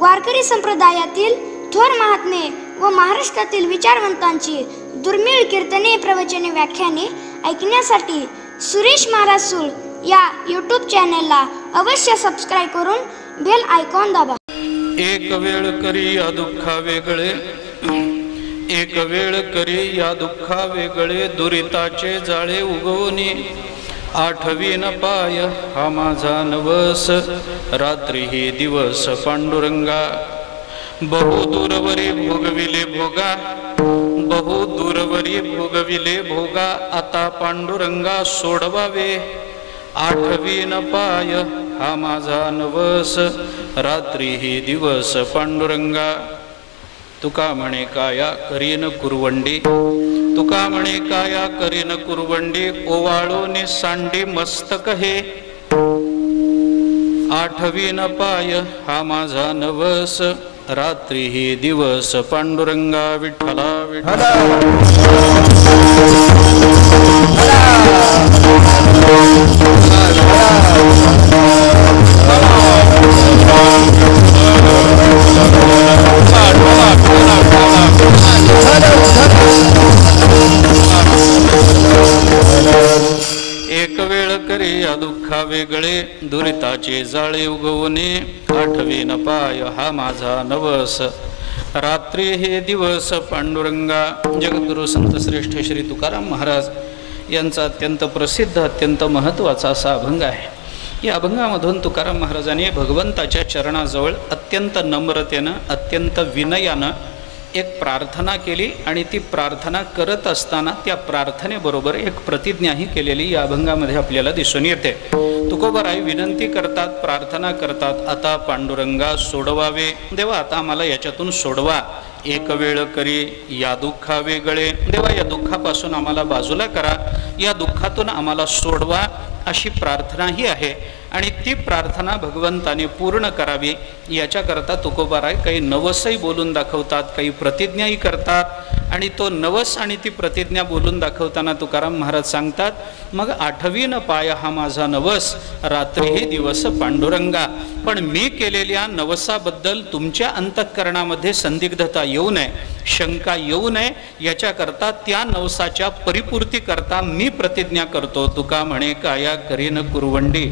वारकरी संप्रदायातील थोर महात्मे व महाराष्ट्रातील विचारवंतांची दुर्मिळ कीर्तने, प्रवचने, व्याख्याने ऐकण्यासाठी सुरेश महाराज सूळ या यूट्यूब चॅनलला अवश्य सबस्क्राईब करून बेल आयकॉन दाबा. एक वेळ करी या दुःखा वेगळे, एक वेळ करी या दुःखा वेगळे, दुरिताचे जाळे उगवणे. आठवीन पाय हा माझा नवस, रात्री हे दिवस पांडुरंगा. बहु दूरवरी भोगविले भोगा, बहु दूरवरी भोगविले भोगा, आता पांडुरंगा सोडवावे. आठवीन पाय हा माझा नवस, रात्री हे दिवस पांडुरंगा. तुका म्हणे काया करीन कुरवंडी, तुका म्हणे काया करीन कुरवंडी, ओवाळोने सांडी मस्तक हे. आठवीन पाय हा माझा नवस, रात्री हे दिवस पांडुरंगा. विठ्ठला विठ्ठला एक वेळ करी या दुःखा वेगळे, दुरिताचे जाळे उगवणे. आठवीन पाय हा माझा नवस, रात्री हे दिवस पांडुरंगा. जगद्गुरु संत श्रेष्ठ श्री तुकाराम महाराज यांचा अत्यंत प्रसिद्ध, अत्यंत महत्त्वाचा असा अभंग आहे. या अभंगामधून तुकाराम महाराजांनी भगवंताच्या चरणाजवळ अत्यंत नम्रतेनं, अत्यंत विनयानं एक प्रार्थना केली आणि ती प्रार्थना करत असताना त्या प्रार्थनेबरोबर एक प्रतिज्ञाही केलेली या अभंगामध्ये आपल्याला दिसून येते. तुकोबाराय विनंती करतात, प्रार्थना करतात, आता पांडुरंगा सोडवावे. देवा आता आम्हाला याच्यातून सोडवा. एक वेळ करी या दुःखा वेगळे, देवा या दुःखापासून आम्हाला बाजूला करा, या दुःखातून आम्हाला सोडवा, अशी प्रार्थनाही आहे. आणि ती प्रार्थना भगवंताने पूर्ण करावी याच्याकरता तुकोबाराय काही नवसही बोलून दाखवतात, काही प्रतिज्ञाही करतात. आणि तो नवस आणि ती प्रतिज्ञा बोलून दाखवताना तुकाराम महाराज सांगतात, मग आठवीन पाय हा माझा नवस, रात्री हे दिवस पांडुरंगा. पण मी केलेल्या नवसाबद्दल तुमच्या अंतःकरणामध्ये संदिग्धता येऊ नये, शंका येऊ नये, याच्याकरता त्या नवसाच्या परिपूर्तीकरता मी प्रतिज्ञा करतो. तुका म्हणे काया करीन कुरवंडी,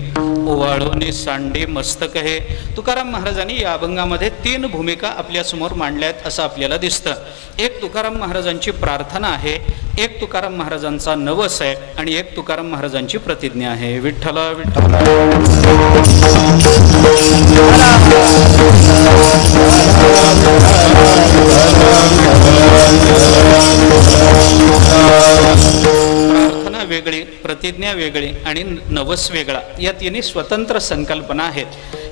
ओवाळोने सांडे मस्तक हे. तुकाराम महाराजांनी या अभंगामध्ये 3 भूमिका आपल्यासमोर मांडल्या आहेत असं आपल्याला दिसतं. एक तुकाराम महाराजांची प्रार्थना आहे, एक तुकाराम महाराजांचा नवस आहे आणि एक तुकाराम महाराजांची प्रतिज्ञा आहे. विठ्ठला विठ्ठला प्रार्थना वेगळी, प्रतिज्ञा वेगळी आणि नवस वेगळा, या तिन्ही स्वतंत्र संकल्पना आहेत.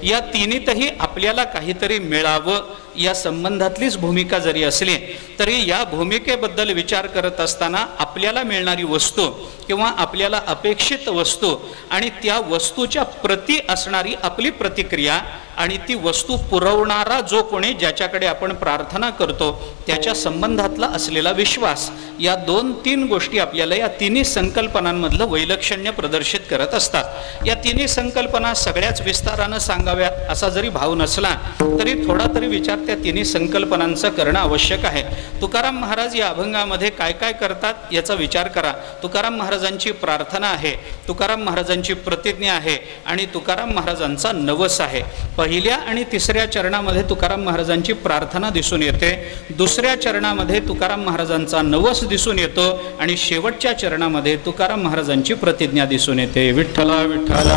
या तिन्हीतही आपल्याला काहीतरी मिळावं या संबंधातलीच भूमिका जरी असली तरी या भूमिकेबद्दल विचार करत असताना आपल्याला मिळणारी वस्तू किंवा आपल्याला अपेक्षित वस्तू आणि त्या वस्तूच्या प्रती असणारी आपली प्रतिक्रिया आणि ती वस्तू पुरवणारा जो कोणी ज्याच्याकडे आपण प्रार्थना करतो त्याच्या संबंधातला असलेला विश्वास, या 2-3 गोष्टी आपल्याला या तिन्ही संकल्पनांमधलं वैलक्षण्य प्रदर्शित करत असतात. या तिन्ही संकल्पना सगळ्याच विस्तारानं सांगाव्यात असा जरी भाव नसला तरी थोडा तरी विचार त्या तिन्ही संकल्पनांचं करणं आवश्यक आहे. तुकाराम महाराज या अभंगामध्ये काय काय करतात याचा विचार करा. तुकाराम महाराजांची प्रार्थना आहे, तुकाराम महाराजांची प्रतिज्ञा आहे आणि तुकाराम महाराजांचा नवस आहे. पहिल्या आणि तिसऱ्या चरणामध्ये तुकाराम महाराजांची प्रार्थना दिसून येते, दुसऱ्या चरणामध्ये तुकाराम महाराजांचा नवस दिसून येतो आणि शेवटच्या चरणामध्ये तुकाराम महाराजांची प्रतिज्ञा दिसून येते. विठ्ठला विठ्ठला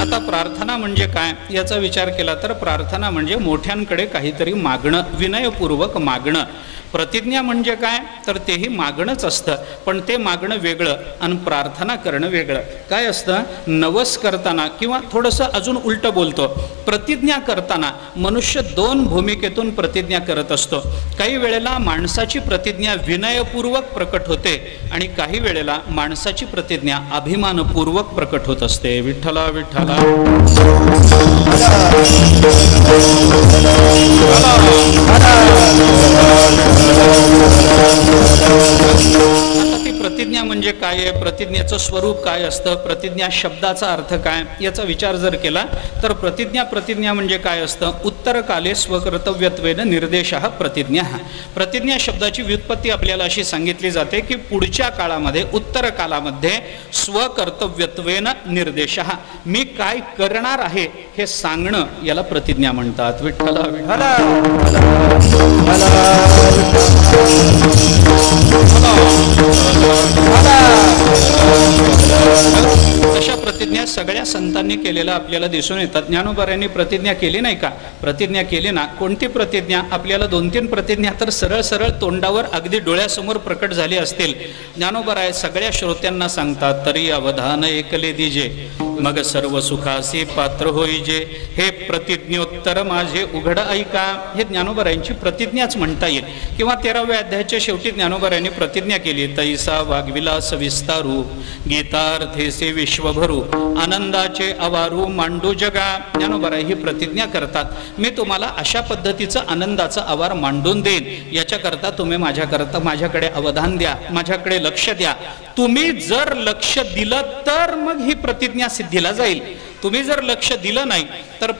आता प्रार्थना म्हणजे काय याचा विचार केला तर प्रार्थना म्हणजे मोठ्यांकडे काहीतरी मागणं, विनयपूर्वक मागणं. प्रतिज्ञा म्हणजे काय तर तेही मागणंच असतं, पण ते मागणं वेगळं आणि प्रार्थना करणं वेगळं. काय असतं, नवस करताना किंवा थोडंसं अजून उलटं बोलतो, प्रतिज्ञा करताना मनुष्य 2 भूमिकेतून प्रतिज्ञा करत असतो. काही वेळेला माणसाची प्रतिज्ञा विनयपूर्वक प्रकट होते आणि काही वेळेला माणसाची प्रतिज्ञा अभिमानपूर्वक प्रकट होत असते. विठ्ठला विठ्ठला आता काय आहे, प्रतिज्ञेचं स्वरूप काय असतं, प्रतिज्ञा शब्दाचा अर्थ काय, याचा विचार जर केला तर प्रतिज्ञा म्हणजे काय असतं. उत्तरकाले स्वकर्तव्यत्वेन निर्देशः प्रतिज्ञा. प्रतिज्ञा शब्दाची व्युत्पत्ती आपल्याला अशी सांगितली जाते की पुढच्या काळामध्ये, उत्तर काळामध्ये स्वकर्तव्यत्वेन निर्देशः, मी काय करणार आहे हे सांगणं, याला प्रतिज्ञा म्हणतात. विठ्ठल अशा प्रतिज्ञा सगळ्या संतांनी केलेल्या आपल्याला दिसून येतात. ज्ञानोबांनी प्रतिज्ञा केली नाही का? प्रतिज्ञा केली ना. कोणती प्रतिज्ञा? आपल्याला 2-3 प्रतिज्ञा तर सरळ सरळ तोंडावर अगदी डोळ्यासमोर प्रकट झाली असतील. ज्ञानोबा सगळ्या श्रोत्यांना सांगतात, तरी अवधान ऐकले दिजे, मग सर्व सुखासी पात्र होईजे, हे प्रतिज्ञोत्तर माझे उघड ऐका. हे ज्ञानोबांची प्रतिज्ञाच म्हणता येईल. किंवा 13व्या अध्यायाच्या शेवटी ज्ञानोबांनी प्रतिज्ञा केली, तैसा वागविलास विस्तारू, गीतार्थेसे विश्वभरू, आनंदाचे अवारू मांडू जगा. ज्ञानोबा ही प्रतिज्ञा करतात, मी तुम्हाला अशा पद्धतीचं आनंदाचा आवार मांडून देईन, याच्याकरता तुम्ही माझ्याकडे अवधान द्या, माझ्याकडे लक्ष द्या. तुम्ही जर लक्ष दिलं तर मग ही प्रतिज्ञा सिद्धीला जाईल. तुम्ही जर लक्ष दिलं नाही तर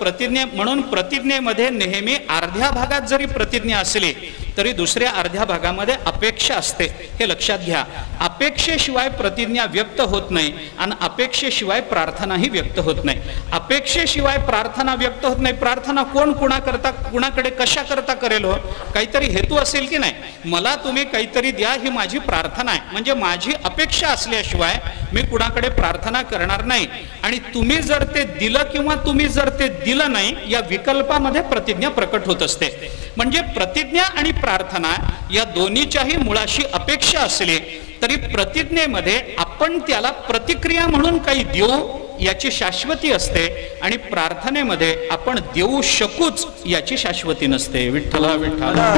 म्हणून प्रतिज्ञेमध्ये नेहमी अर्ध्या भागात जरी प्रतिज्ञा असली तरी दुसऱ्या अर्ध्या भागामध्ये अपेक्षा असते, हे लक्षात घ्या. अपेक्षेशिवाय प्रतिज्ञा व्यक्त होत नाही आणि अपेक्षेशिवाय प्रार्थनाही व्यक्त होत नाही. अपेक्षेशिवाय प्रार्थना व्यक्त होत नाही. प्रार्थना कोण कुणाकडे कशा करता करेल? हो, काहीतरी हेतू असेल की नाही. मला तुम्ही काहीतरी द्या ही माझी प्रार्थना आहे, म्हणजे माझी अपेक्षा असल्याशिवाय मी कुणाकडे प्रार्थना करणार नाही. आणि तुम्ही जर ते दिलं किंवा तुम्ही जर ते दिलं नाही, या विकल्पामध्ये प्रतिज्ञा प्रकट होत असते. म्हणजे प्रतिज्ञा आणि प्रार्थना या दोन्हीच्याही मुळाशी अपेक्षा असली तरी प्रतिज्ञेमध्ये आपण त्याला प्रतिक्रिया म्हणून काही देऊ याची शाश्वती असते आणि प्रार्थनेमध्ये आपण देऊ शकूच याची शाश्वती नसते. विठ्ठला विठ्ठला.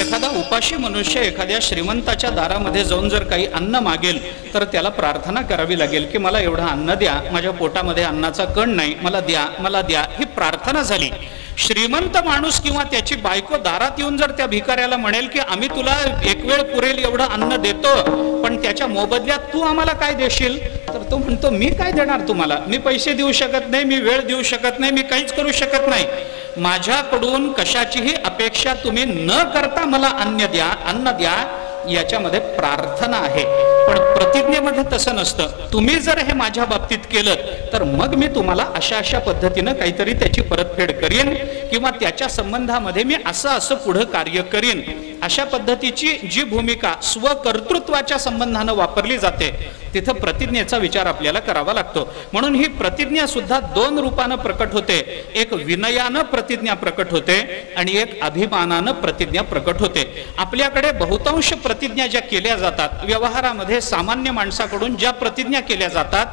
एखादा उपाशी मनुष्य एखाद्या श्रीमंताच्या दारामध्ये जाऊन जर काही अन्न मागेल तर त्याला प्रार्थना करावी लागेल की मला एवढं अन्न द्या, माझ्या पोटामध्ये अन्नाचा कण नाही, मला द्या. ही प्रार्थना झाली. श्रीमंत माणूस किंवा त्याची बायको दारात येऊन जर त्या भिकाऱ्याला म्हणेल की आम्ही तुला एक वेळ पुरेल एवढं अन्न देतो, पण त्याच्या मोबदल्यात तू आम्हाला काय देशील? तर तो म्हणतो, मी काय देणार तुम्हाला? मी पैसे देऊ शकत नाही, मी वेळ देऊ शकत नाही, मी काहीच करू शकत नाही. माझ्याकडून कशाचीही अपेक्षा तुम्ही न करता मला अन्न द्या, याच्यामध्ये प्रार्थना आहे. पण प्रतिज्ञेमध्ये तसं नसतं. तुम्ही जर हे माझ्या बाबतीत केलं तर मग मी तुम्हाला अशा पद्धतीनं काहीतरी त्याची परतफेड करीन किंवा त्याच्या संबंधामध्ये मी असं पुढं कार्य करीन. अशा पद्धतीची जी भूमिका स्वकर्तृत्वाच्या संबंधानं वापरली जाते तिथं प्रतिज्ञेचा विचार आपल्याला करावा लागतो. म्हणून ही प्रतिज्ञा सुद्धा 2 रूपानं प्रकट होते. एक विनयानं प्रतिज्ञा प्रकट होते आणि एक अभिमानानं प्रतिज्ञा प्रकट होते. आपल्याकडे बहुतांश प्रतिज्ञा ज्या केल्या जातात, व्यवहारामध्ये सामान्य माणसाकडून ज्या प्रतिज्ञा केल्या जातात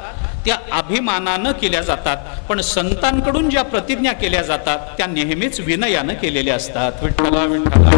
त्या अभिमानानं केल्या जातात, पण संतांकडून ज्या प्रतिज्ञा केल्या जातात त्या नेहमीच विनयानं केलेल्या असतात. विठ्ठला विठ्ठला.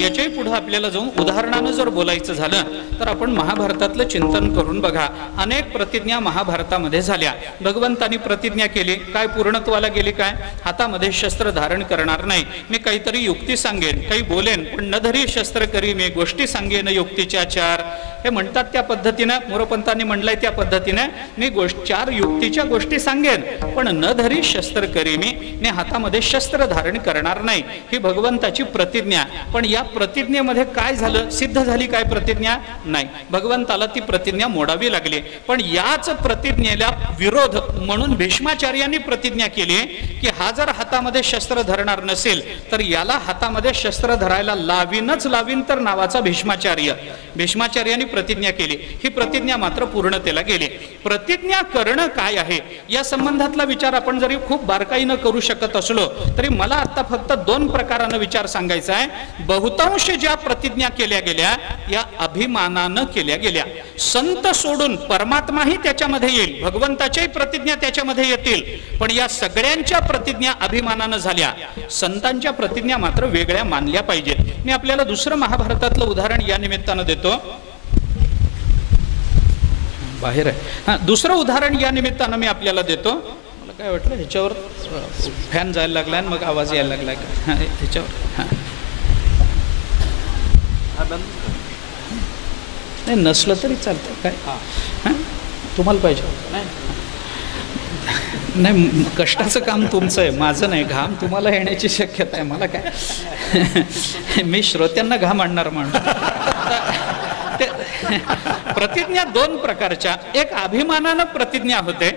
याच्याही पुढे आपल्याला जाऊन उदाहरणानं जर बोलायचं झालं तर आपण महाभारतातलं चिंतन करून बघा. अनेक प्रतिज्ञा महाभारतामध्ये झाल्या. भगवंतांनी प्रतिज्ञा केली, काय पूर्णत्वाला गेली? काय? हातामध्ये शस्त्र धारण करणार नाही, मी काहीतरी युक्ती सांगेन, काही बोलेन, पण न धरी शस्त्र करी मी, गोष्टी सांगेन युक्तीच्या 4. हे म्हणतात त्या पद्धतीनं, मोरपंतांनी म्हणलंय त्या पद्धतीने, मी 4 युक्तीच्या गोष्टी सांगेन पण न धरी शस्त्र करी मी हातामध्ये शस्त्र धारण करणार नाही. ही भगवंताची प्रतिज्ञा. पण या प्रतिज्ञेमध्ये काय झालं? सिद्ध झाली काय प्रतिज्ञा? नाही. भगवंताला ती प्रतिज्ञा मोडावी लागली. पण याच प्रतिज्ञेला विरोध म्हणून भीष्माचार्यांनी प्रतिज्ञा केली की हा जर हातामध्ये शस्त्र धरणार नसेल तर याला हातामध्ये शस्त्र धरायला लावीन तर नावाचा भीष्माचार्यांनी प्रतिज्ञा केली. ही प्रतिज्ञा मात्र पूर्णतेला गेली. प्रतिज्ञा करणं काय आहे या संबंधातला विचार आपण जरी खूप बारकाईनं करू शकत असलो तरी मला आता फक्त 2 प्रकारानं विचार सांगायचा आहे. बहुतांश ज्या प्रतिज्ञा केल्या गेल्या या अभिमानानं केल्या गेल्या. संत सोडून परमात्माही त्याच्यामध्ये येईल, भगवंताच्याही प्रतिज्ञा त्याच्यामध्ये येतील, पण या सगळ्यांच्या प्रतिज्ञा अभिमानानं झाल्या. संतांच्या प्रतिज्ञा मात्र वेगळ्या मानल्या पाहिजेत. मी आपल्याला दुसरं महाभारतातलं उदाहरण या निमित्तानं देतो. बाहेर आहे. दुसरं उदाहरण या निमित्तानं मी आपल्याला देतो. मला काय वाटलं ह्याच्यावर फॅन जायला लागला आणि मग आवाज यायला लागला का ह्याच्यावर. नाही नसलं तरी चालतं काय. तुम्हाला पाहिजे नाही, कष्टाचं काम तुमचं आहे, माझं नाही. घाम तुम्हाला येण्याची शक्यता आहे, मला काय. मी श्रोत्यांना घाम आणणार म्हणून. प्रतिज्ञा दोन प्रकारच्या, एक अभिमानानं प्रतिज्ञा होते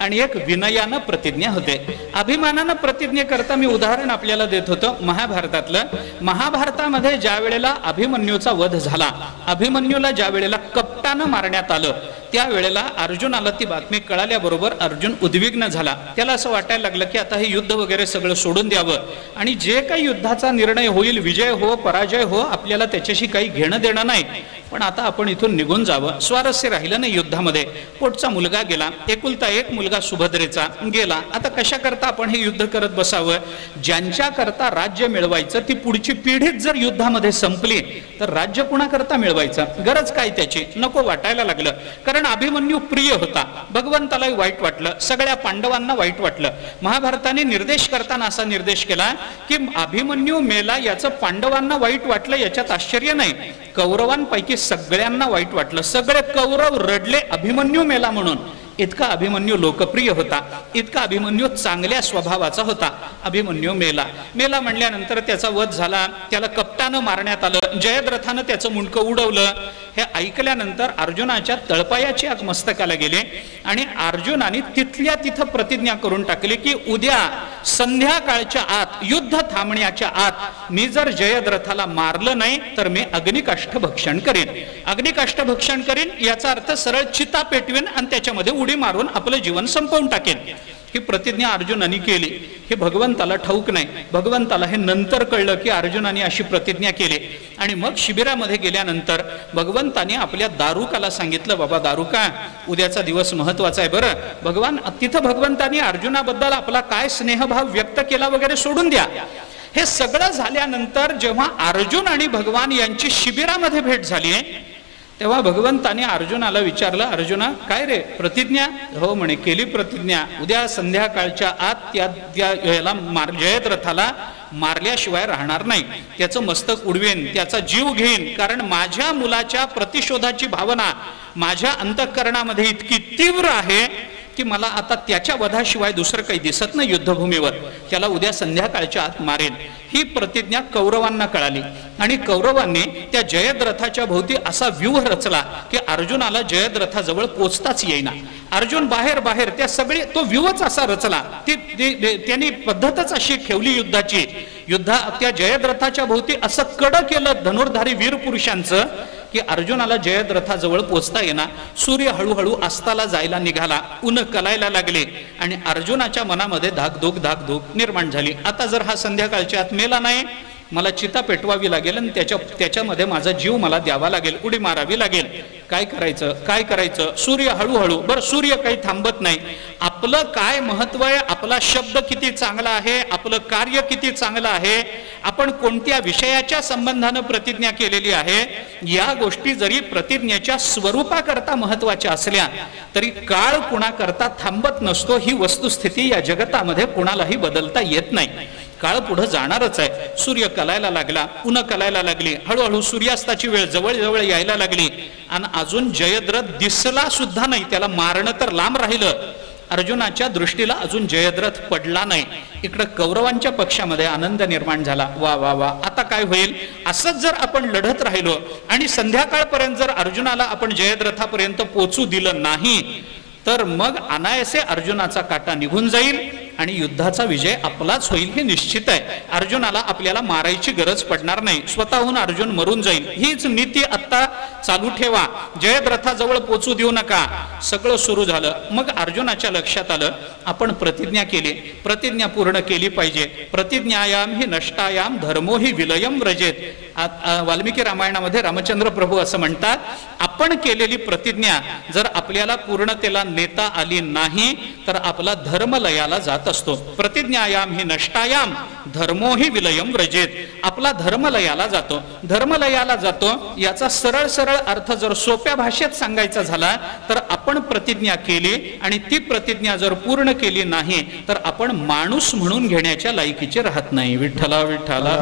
आणि एक विनयानं प्रतिज्ञा होते. अभिमानानं प्रतिज्ञेकरता मी उदाहरण आपल्याला देत होतो महाभारतातलं. महाभारतामध्ये ज्या वेळेला अभिमन्यूचा वध झाला, अभिमन्यूला ज्या वेळेला कपटानं मारण्यात आलं, त्यावेळेला अर्जुनाला ती बातमी कळाल्याबरोबर अर्जुन उद्विग्न झाला. त्याला असं वाटायला लागलं की आता हे युद्ध वगैरे सगळं सोडून द्यावं आणि जे काही युद्धाचा निर्णय होईल, विजय हो पराजय हो, आपल्याला त्याच्याशी काही घेणं देणं नाही, पण आता आपण इथून निघून जावं. स्वारस्य राहिलं नाही युद्धामध्ये. पोटचा मुलगा गेला, एकुलता एक मुलगा सुभद्रेचा गेला. आता कशा करता आपण हे युद्ध करत बसावं. ज्यांच्या करता राज्य मिळवायचं ती पुढची पिढीच जर युद्धामध्ये संपली तर राज्य कुणाकरता मिळवायचं, गरज काय त्याची, नको वाटायला लागलं. कारण अभिमन्यू प्रिय होता, भगवंतालाही वाईट वाटलं, सगळ्या पांडवांना वाईट वाटलं. महाभारताने निर्देश करताना असा निर्देश केला की अभिमन्यू मेला याचं पांडवांना वाईट वाटलं, याच्यात आश्चर्य नाही. कौरवांपैकी सगळ्यांना वाईट वाटलं, सगळे कौरव रडले अभिमन्यू मेला म्हणून. इतका अभिमन्यू लोकप्रिय होता, इतका अभिमन्यू चांगल्या स्वभावाचा होता. अभिमन्यू मेला. मेला म्हणल्यानंतर त्याचा वध झाला, त्याला कपटानं मारण्यात आलं, जयद्रथानं त्याचं मुंडकं उडवलं. हे ऐकल्यानंतर अर्जुनाच्या तळपायाची आग मस्तकाला गेले आणि अर्जुनाने तिथल्या तिथं प्रतिज्ञा करून टाकली की उद्या संध्याकाळच्या आत, युद्ध थांबण्याच्या आत, मी जर जयद्रथाला मारलं नाही तर मी अग्निकाष्ठ भक्षण करेन. अग्निकाष्ठ भक्षण करेन याचा अर्थ सरळ चिता पेटवेन आणि त्याच्यामध्ये उडी मारून आपलं जीवन संपवून टाकेन. ही प्रतिज्ञा अर्जुनाने केली. हे भगवंताला ठाऊक नाही. भगवंताला हे नंतर कळलं की अर्जुनाने अशी प्रतिज्ञा केली. आणि मग शिबिरामध्ये गेल्यानंतर भगवंताने आपल्या दारुकाला सांगितलं, बाबा दारुका, उद्याचा दिवस महत्वाचा आहे बरं. भगवान तिथं भगवंताने अर्जुनाबद्दल आपला काय स्नेहभाव व्यक्त केला वगैरे सोडून द्या. हे सगळं झाल्यानंतर जेव्हा अर्जुन आणि भगवान यांची शिबिरामध्ये भेट झाली तेव्हा भगवंताने अर्जुनाला विचारलं, अर्जुना काय रे प्रतिज्ञा? हो म्हणे, केली प्रतिज्ञा. उद्या संध्याकाळच्या आत त्या जयद्रथाला मारल्याशिवाय राहणार नाही, त्याचं मस्तक उडवेन, त्याचा जीव घेईन. कारण माझ्या मुलाच्या प्रतिशोधाची भावना माझ्या अंतःकरणामध्ये इतकी तीव्र आहे की मला आता त्याच्या वधाशिवाय दुसरं काही दिसत नाही युद्धभूमीवर. त्याला उद्या संध्याकाळच्या आत मारेन. ही प्रतिज्ञा कौरवांना कळाली आणि कौरवांनी त्या जयद्रथाच्या भोवती असा व्यूह रचला की अर्जुनाला जयद्रथाजवळ पोचताच येईना. अर्जुन बाहेर बाहेर त्या सगळे तो व्यूहच असा रचला. त्यांनी पद्धतच अशी ठेवली युद्धाची. त्या जयद्रथाच्या भोवती असं कडं केलं धनुर्धारी वीर पुरुषांचं की अर्जुनाला जयद्रथाजवळ पोचता येणार. सूर्य हळूहळू अस्ताला जायला निघाला, ऊन कलायला लागले आणि अर्जुनाच्या मनामध्ये धाकधूक निर्माण झाली. आता जर हा संध्याकाळच्या आत मेला नाही, मला चिता पेटवावी लागेल आणि त्याच्यामध्ये माझा जीव मला द्यावा लागेल, उडी मारावी लागेल. काय करायचं? सूर्य हळूहळू, बरं सूर्य काही थांबत नाही. आपलं काय महत्व आहे, आपला शब्द किती चांगला आहे, आपलं कार्य किती चांगलं आहे, आपण कोणत्या विषयाच्या संबंधानं प्रतिज्ञा केलेली आहे, या गोष्टी जरी प्रतिज्ञेच्या स्वरूपाकरता महत्वाच्या असल्या तरी काळ कुणाकरता थांबत नसतो. ही वस्तुस्थिती या जगतामध्ये कुणालाही बदलता येत नाही. काळ पुढे जाणारच आहे. सूर्य कलायला लागला, ऊन कलायला लागली, हळूहळू सूर्यास्ताची वेळ जवळ जवळ यायला लागली आणि अजून जयद्रथ दिसला सुद्धा नाही. त्याला मारणं तर लांब राहिलं, अर्जुनाच्या दृष्टीला अजून जयद्रथ पडला नाही. इकडे कौरवांच्या पक्षामध्ये आनंद निर्माण झाला. वा वा वा, आता काय होईल? असंच जर आपण लढत राहिलो आणि संध्याकाळपर्यंत जर अर्जुनाला आपण जयद्रथापर्यंत पोचू दिलं नाही तर मग अनायासे अर्जुनाचा काटा निघून जाईल आणि युद्धाचा विजय आपलाच होईल हे निश्चित आहे. अर्जुनाला आपल्याला मारायची गरज पडणार नाही, स्वतःहून अर्जुन मरून जाईल. हीच नीती आता चालू ठेवा. जयद्रथाजवळ पोचू देऊ नका. सगळं सुरू झालं. मग अर्जुनाच्या लक्षात आलं आपण प्रतिज्ञा केली, प्रतिज्ञा पूर्ण केली पाहिजे. प्रतिज्ञायाम ही नष्टायाम धर्मो ही विलयम व्रजेत. वाल्मिकी रामायणामध्ये रामचंद्र प्रभू असं म्हणतात, आपण केलेली प्रतिज्ञा जर आपल्याला पूर्णतेला नेता आली नाही तर आपला धर्म लयाला जात असतो. प्रतिज्ञायाम ही नष्टायाम धर्मो ही विलयम व्रजेत. आपला धर्म लयाला जातो. धर्म लयाला जातो याचा सरळ सरळ अर्थ जर सोप्या भाषेत सांगायचा झाला तर आपण प्रतिज्ञा केली आणि ती प्रतिज्ञा जर पूर्ण केली नाही तर आपण माणूस म्हणून घेण्याच्या लायकीचे राहत नाही. विठ्ठला विठ्ठला.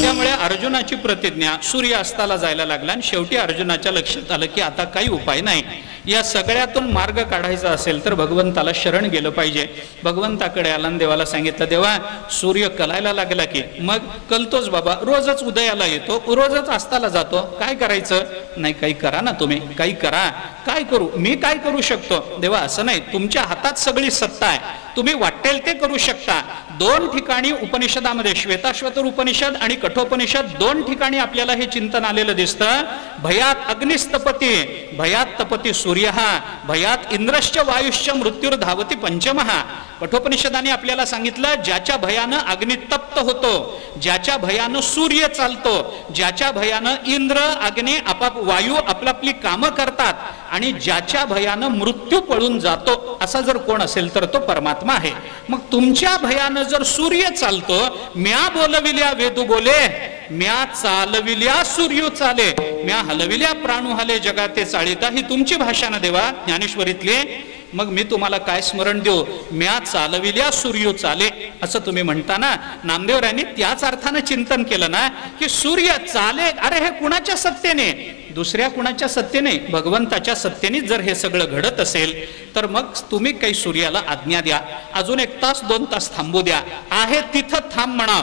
त्यामुळे अर्जुनाची प्रतिज्ञा सूर्य अस्ताला जायला लागला आणि शेवटी अर्जुनाच्या लक्षात आलं की आता काही उपाय नाही. या सगळ्यातून मार्ग काढायचा असेल तर भगवंताला शरण गेलं पाहिजे. भगवंताकडे आला आणि देवाला सांगितलं, देवा सूर्य कलायला लागला की मग कलतोच बाबा, रोजच उदयाला येतो, रोजच अस्ताला जातो, काय करायचं? नाही काही करा ना, तुम्ही काही करा. काय करू? मी काय करू शकतो? देवा असं नाही, तुमच्या हातात सगळी सत्ता आहे, तुम्ही वाटेल ते करू शकता. दोन ठिकाणी उपनिषदामध्ये श्वेताश्वतर उपनिषद आणि कठोपनिषद दोन ठिकाणी आपल्याला हे चिंतन आलेलं दिसतं. भयात अग्निस्तपती, भयात तपती सूर्य, भयात इंद्रश्च वायुश्च मृत्युर्धावती पंचमहा. कठोपनिषदाने आपल्याला सांगितलं, ज्याच्या भयानं अग्नी तप्त होतो, ज्याच्या भयानं सूर्य चालतो, ज्याच्या भयानं इंद्र अग्नी आपाप वायू आपली कामं करतात आणि ज्याच्या भयानं मृत्यू पळून जातो, असा जर कोण असेल तर तो परमात्मा आहे. मग तुमच्या भयानं जर सूर्य चालतो, म्या बोलविल्या वेदू बोले, म्या चालविल्या सूर्य चाले, म्या हलविल्या प्राणू हले जगाते चाळिता, ही तुमची भाषा ना देवा ज्ञानेश्वरीतली. मग मी तुम्हाला काय स्मरण देऊ? म्या चालविल्या सूर्य चाले असं तुम्ही म्हणता ना. नामदेवरायांनी त्याच अर्थानं चिंतन केलं ना की सूर्य चाले, अरे हे कुणाच्या सत्तेने? दुसऱ्या कुणाच्या सत्तेने? भगवंताच्या सत्तेने जर हे सगळं घडत असेल तर मग तुम्ही काही सूर्याला आज्ञा द्या, अजून 1 तास 2 तास थांबू द्या, आहे तिथं थांब म्हणा.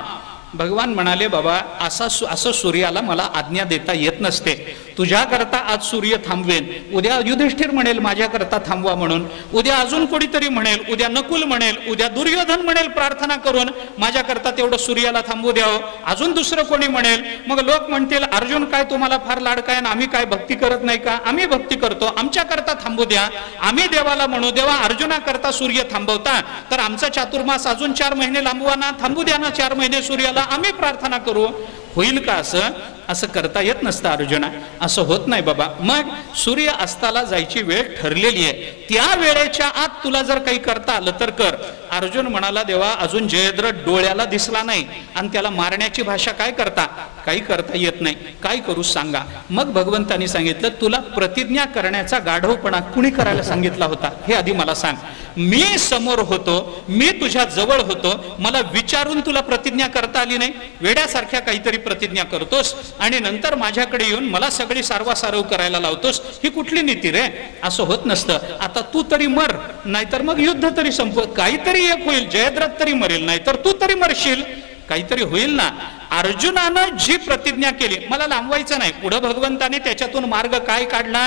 भगवान म्हणाले, बाबा असं सूर्याला मला आज्ञा देता येत नसते, तुझ्याकरता आज सूर्य थांबवेन. उद्या युधिष्ठिर म्हणेल माझ्याकरता थांबवा म्हणून, उद्या अजून कोणीतरी म्हणेल, उद्या नकुल म्हणेल, उद्या दुर्योधन म्हणेल प्रार्थना करून माझ्याकरता तेवढं सूर्याला थांबू द्यावं, अजून दुसरं कोणी म्हणेल. मग लोक म्हणतील, अर्जुन काय तुम्हाला फार लाडका आहे, आम्ही काय भक्ती करत नाही का? आम्ही भक्ती करतो, आमच्याकरता थांबू द्या. आम्ही देवाला म्हणू, देवा अर्जुनाकरता सूर्य थांबवता तर आमचा चातुर्मास अजून 4 महिने लांबवा ना, थांबू द्या ना 4 महिने सूर्याला, आम्ही प्रार्थना करू. होईल का असं? असं करता येत नसतं अर्जुना, असं होत नाही बाबा. मग सूर्य अस्ताला जायची वेळ ठरलेली आहे, त्या वेळेच्या आत तुला जर काही करता आलं तर कर. अर्जुन म्हणाला, देवा अजून जयद्रथ डोळ्याला दिसला नाही आणि त्याला मारण्याची भाषा काय करता? काही करता येत नाही, काय करू सांगा. मग भगवंतांनी सांगितलं, तुला प्रतिज्ञा करण्याचा गाढवपणा कुणी करायला सांगितला होता हे आधी मला सांग. मी समोर होतो, मी तुझ्या जवळ होतो, मला विचारून तुला प्रतिज्ञा करता आली नाही? वेड्यासारख्या काहीतरी प्रतिज्ञा करतोस आणि नंतर माझ्याकडे येऊन मला सगळी सारवासारव करायला लावतोस, ही कुठली नीती रे? असं होत नसतं. आता तू तरी मर, नाहीतर मग युद्ध तरी संपव, काहीतरी एक होईल, जयद्रथ तरी मरेल, नाहीतर तू तरी मरशील, काहीतरी होईल ना. अर्जुनानं जी प्रतिज्ञा केली, मला लांबवायचं नाही, पुढे भगवंताने त्याच्यातून मार्ग काय काढला,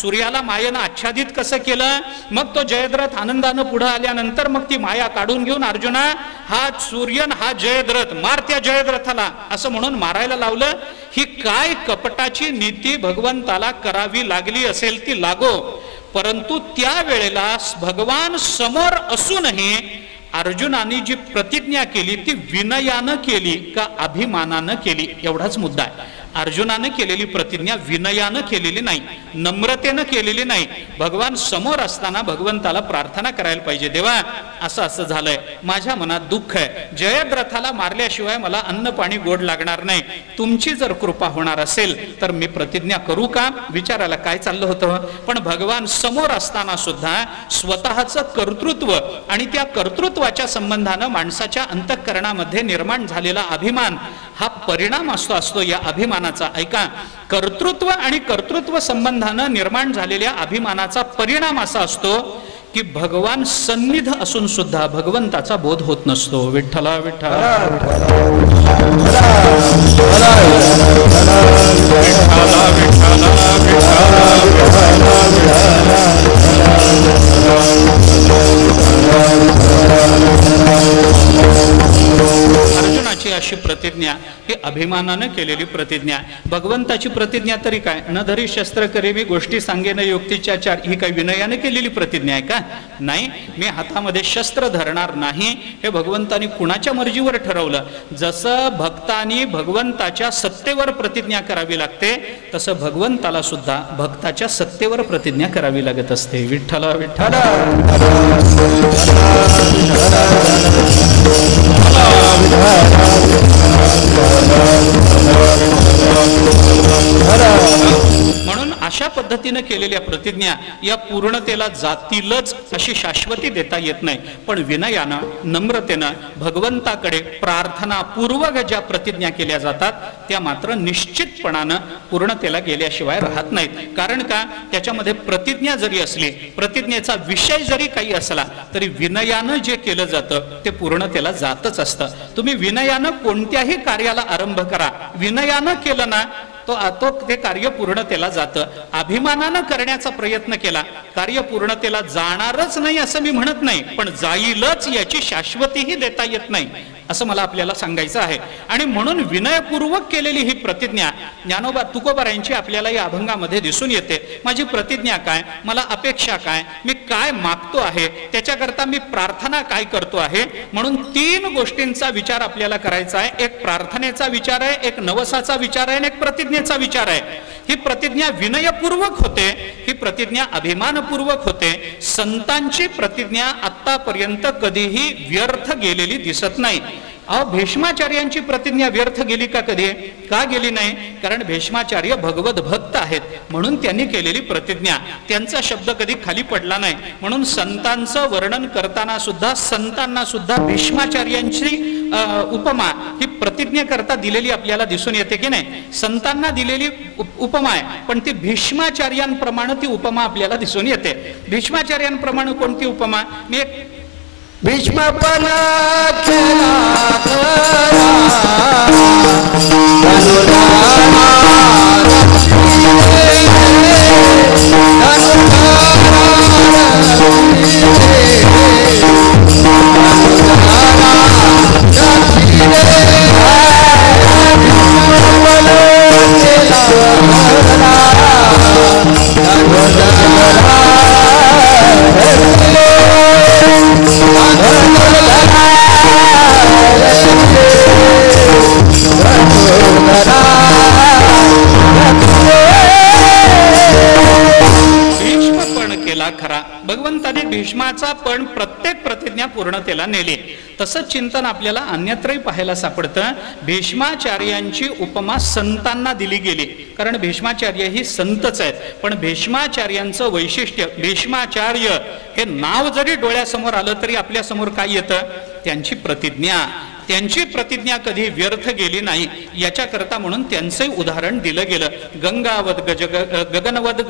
सूर्याला मायेनं आच्छादित कसं केलं, मग तो जयद्रथ आनंदानं पुढे आल्यानंतर मग ती माया काढून घेऊन अर्जुना हा सूर्यन हा जयद्रथ मार, त्या जयद्रथाला असं म्हणून मारायला लावलं. ही काय कपटाची नीती भगवंताला करावी लागली असेल ती लागो, परंतु त्या वेळेला भगवान समोर असूनही अर्जुनाने जी प्रतिज्ञा केली ती विनयानं केली का अभिमानानं केली, एवढाच मुद्दा आहे. अर्जुनाने केलेली प्रतिज्ञा विनयानं केलेली नाही, नम्रतेनं केलेली नाही. भगवान समोर असताना भगवंताला प्रार्थना करायला पाहिजे, देवा असं असं झालंय, माझ्या मनात दुःख आहे, जयद्रथाला मारल्याशिवाय मला अन्न पाणी गोड लागणार नाही, तुमची जर कृपा होणार असेल तर मी प्रतिज्ञा करू का? विचारायला काय चाललं होतं. पण भगवान समोर असताना सुद्धा स्वतःचं कर्तृत्व आणि त्या कर्तृत्वाच्या संबंधानं माणसाच्या अंतःकरणामध्ये निर्माण झालेला अभिमान हा परिणाम असतो या अभिमानाचा. ऐका, कर्तृत्व आणि कर्तृत्व संबंधानं निर्माण झालेल्या अभिमानाचा परिणाम असा असतो की भगवान सन्निध असून सुद्धा भगवंताचा बोध होत नसतो. विठ्ठला विठ्ठला अर्जुनाची अशी प्रतिज्ञा ही अभिमानानं केलेली प्रतिज्ञा. भगवंताची प्रतिज्ञा तरी काय, न धरी शस्त्र करी मी गोष्टी सांगे न युक्तीच्या चार, ही काय विनयाने केलेली प्रतिज्ञा आहे का? नाही. मी हातामध्ये शस्त्र धरणार नाही हे भगवंतानी कुणाच्या मर्जीवर ठरवलं. जसं भक्तानी भगवंताच्या सत्तेवर प्रतिज्ञा करावी लागते तसं भगवंताला सुद्धा भक्ताच्या सत्तेवर प्रतिज्ञा करावी लागत असते. विठ्ठल विठ्ठल. म्हणून अशा पद्धतीने केलेल्या प्रतिज्ञा या पूर्णतेला जातीलच अशी शाश्वती देता येत नाही. पण विनयानं नम्रतेनं भगवंताकडे प्रार्थनापूर्वक ज्या प्रतिज्ञा केल्या जातात त्या मात्र निश्चितपणानं पूर्णतेला गेल्याशिवाय राहत नाहीत. कारण का, त्याच्यामध्ये प्रतिज्ञा जरी असली, प्रतिज्ञेचा विषय जरी काही असला तरी विनयानं जे केलं जातं ते पूर्णतेला जातच असतं. तुम्ही विनयानं कोणत्याही कार्याला आरंभ करा, विनयानं केलं ना तो ते कार्य पूर्णतेला जातं. अभिमानानं करण्याचा प्रयत्न केला, कार्य पूर्णतेला जाणारच नाही असं मी म्हणत नाही, पण जाईलच याची शाश्वतीही देता येत नाही असं मला आपल्याला सांगायचं आहे. आणि म्हणून विनयपूर्वक केलेली ही प्रतिज्ञा ज्ञानोबा तुकोबारायांची आपल्याला या अभंगामध्ये दिसून येते. माझी प्रतिज्ञा काय, मला अपेक्षा काय, मी काय मागतो आहे, त्याच्याकरता मी प्रार्थना काय करतो आहे. म्हणून 3 गोष्टींचा विचार आपल्याला करायचा आहे. एक प्रार्थनेचा विचार आहे, एक नवसाचा विचार आहे आणि एक प्रतिज्ञेचा विचार आहे. ही प्रतिज्ञा विनयपूर्वक होते, ही प्रतिज्ञा अभिमानपूर्वक होते. संतांची प्रतिज्ञा आतापर्यंत कधीही व्यर्थ गेलेली दिसत नाही. भीष्माचार्यांची प्रतिज्ञा व्यर्थ गेली का? कधी का गेली नाही? कारण भीष्माचार्य भगवत भक्त आहेत म्हणून त्यांनी केलेली प्रतिज्ञा, त्यांचा शब्द कधी खाली पडला नाही. म्हणून संतांचं वर्णन करताना सुद्धा संतांना सुद्धा भीष्माचार्यांची उपमा ही प्रतिज्ञा करता दिलेली आपल्याला दिसून येते की नाही. संतांना दिलेली उपमा आहे, पण ती भीष्माचार्यांप्रमाणे ती उपमा आपल्याला दिसून येते. भीष्माचार्यांप्रमाणे कोणती उपमा? मी एक भीष्मपणा खरा. भगवंताने भीष्माचा पण प्रत्येक प्रतिज्ञा पूर्णतेला नेली. तसंच चिंतन आपल्याला अन्यत्रही पाहायला सापडतं. भीष्माचार्यांची उपमा संतांना दिली गेली, कारण भीष्माचार्य ही संतच आहेत. पण भीष्माचार्यांचं वैशिष्ट्य, भीष्माचार्य हे नाव जरी डोळ्यासमोर आलं तरी आपल्या समोर काय येतं? त्यांची प्रतिज्ञा. त्यांची प्रतिज्ञा कधी व्यर्थ गेली नाही याच्याकरता म्हणून त्यांचंही उदाहरण दिलं गेलं. गंगावत गगनवत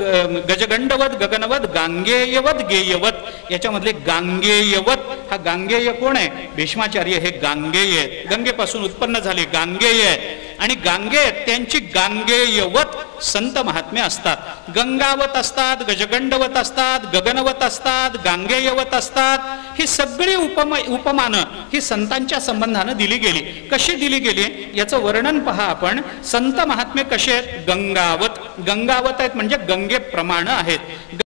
गजगंडवत गगनवत गांगेयवत गेयवत. याच्यामधले गांगेयवत, हा गांगेय कोण आहे? भीष्माचार्य हे गांगेय आहेत, गंगेपासून उत्पन्न झाले गांगेय आहेत. आणि गांगे त्यांची गांगेयवत संत महात्म्य असतात. गंगावत असतात, गजगंडवत असतात, गगनवत असतात, गांगेयवत असतात. ही सगळी उपमानं ही संतांच्या संबंधानं दिली गेली. कशी दिली गेली याचं वर्णन पहा आपण. संत महात्मे कसे आहेत? गंगावत. गंगावत आहेत म्हणजे गंगेप्रमाणे आहेत.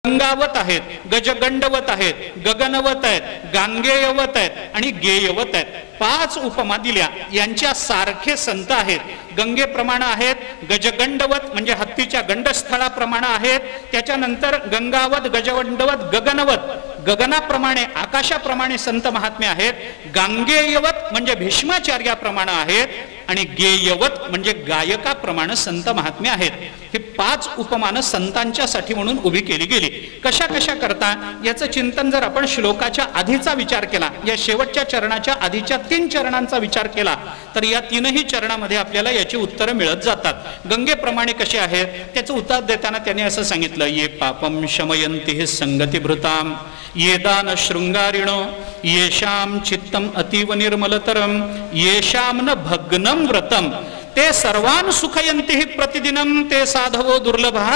गंगावत आहेत, गजगंडवत आहेत, गगनवत आहेत, गांगेयवत आहेत आणि गेयवत आहेत. 5 उपमा दिल्या. यांच्या सारखे संत आहेत. गंगेप्रमाणे आहेत, गजगंडवत म्हणजे हत्तीच्या गंडस्थळाप्रमाणे आहेत. त्याच्यानंतर गंगावत, गजगंडवत, गगनवत गगनाप्रमाणे आकाशाप्रमाणे संत महात्मे आहेत. गांगेयवत म्हणजे भीष्माचार्याप्रमाणे आहेत आणि गेयवत म्हणजे गायकाप्रमाणे संत महात्मे आहेत. हे 5 उपमानं संतांच्यासाठी म्हणून उभी केली गेली. कशा कशा करता याचं चिंतन जर आपण श्लोकाच्या आधीचा विचार केला, या शेवटच्या चरणाच्या आधीच्या 3 चरणांचा विचार केला तर या 3ही चरणामध्ये आपल्याला याची उत्तरं मिळत जातात. गंगेप्रमाणे कसे आहेत त्याचं उत्तर देताना त्याने असं सांगितलं, ये पापम शमयंती संगतीभृताम ये दान शृंगारिणो येषाम चित्तम अतीव निर्मलतरम येषाम न भग्नम व्रतम ते सर्वान सुखयंती प्रतिदिनम ते साधवो दुर्लभा.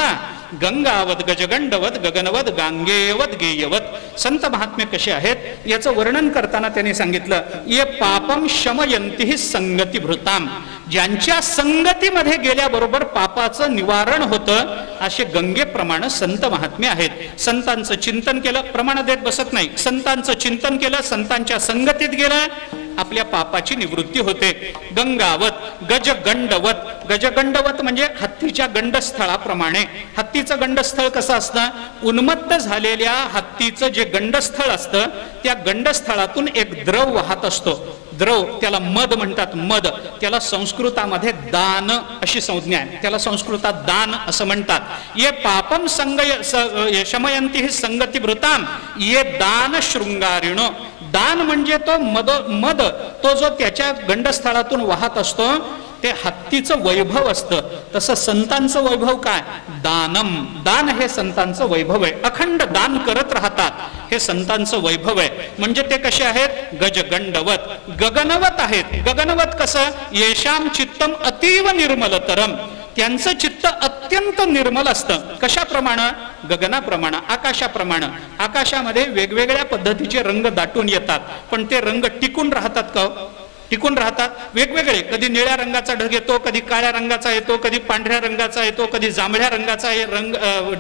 गंगावत गजगंडवत गगनवत गांगेयवत गेयवत संत महात्मे कसे आहेत याचं वर्णन करताना त्यांनी सांगितलं, ये पापम शमयंती संगती भृताम, ज्यांच्या संगतीमध्ये गेल्याबरोबर पापाचं निवारण होतं असे गंगेप्रमाणे संत महात्मे आहेत. संतांचं चिंतन केलं, प्रमाण देत बसत नाही, संतांचं चिंतन केलं, संतांच्या संगतीत गेलं, आपल्या पापाची निवृत्ती होते. गंगावत गजगंडवत, गजगंडवत म्हणजे हत्तीच्या गंडस्थळाप्रमाणे. हत्तीचं गंडस्थळ कसं असतं, उन्मत्त झालेल्या हत्तीचं जे गंडस्थळ असतं त्या गंडस्थळातून एक द्रव वाहत असतो. द्रव त्याला मद म्हणतात, मद. त्याला संस्कृतामध्ये दान अशी संज्ञा आहे, त्याला संस्कृतात दान असं म्हणतात. ये पापम शमयंती ही संगती भृताम, ये दान शृंगारिण. दान म्हणजे तो मद तो जो त्याच्या गंडस्थळातून वाहत असतो ते हत्तीचं वैभव असतं. तसं संतांचं वैभव काय, दानम. दान हे संतांचं वैभव आहे, अखंड दान करत राहतात, हे संतांचं वैभव आहे. म्हणजे ते कसे आहेत, गजगंडवत गगनवत आहेत. गगनवत कसं, येशाम चित्तम अतीव निर्मलतरम, त्यांचं चित्त अत्यंत निर्मल असतं. कशाप्रमाणे, गगनाप्रमाणे, आकाशाप्रमाणे. आकाशामध्ये वेगवेगळ्या पद्धतीचे रंग दाटून येतात, पण ते रंग टिकून राहतात का, टिकून राहतात, वेगवेगळे. कधी निळ्या रंगाचा ढग येतो, कधी काळ्या रंगाचा येतो, कधी पांढऱ्या रंगाचा येतो, कधी जांभळ्या रंगाचा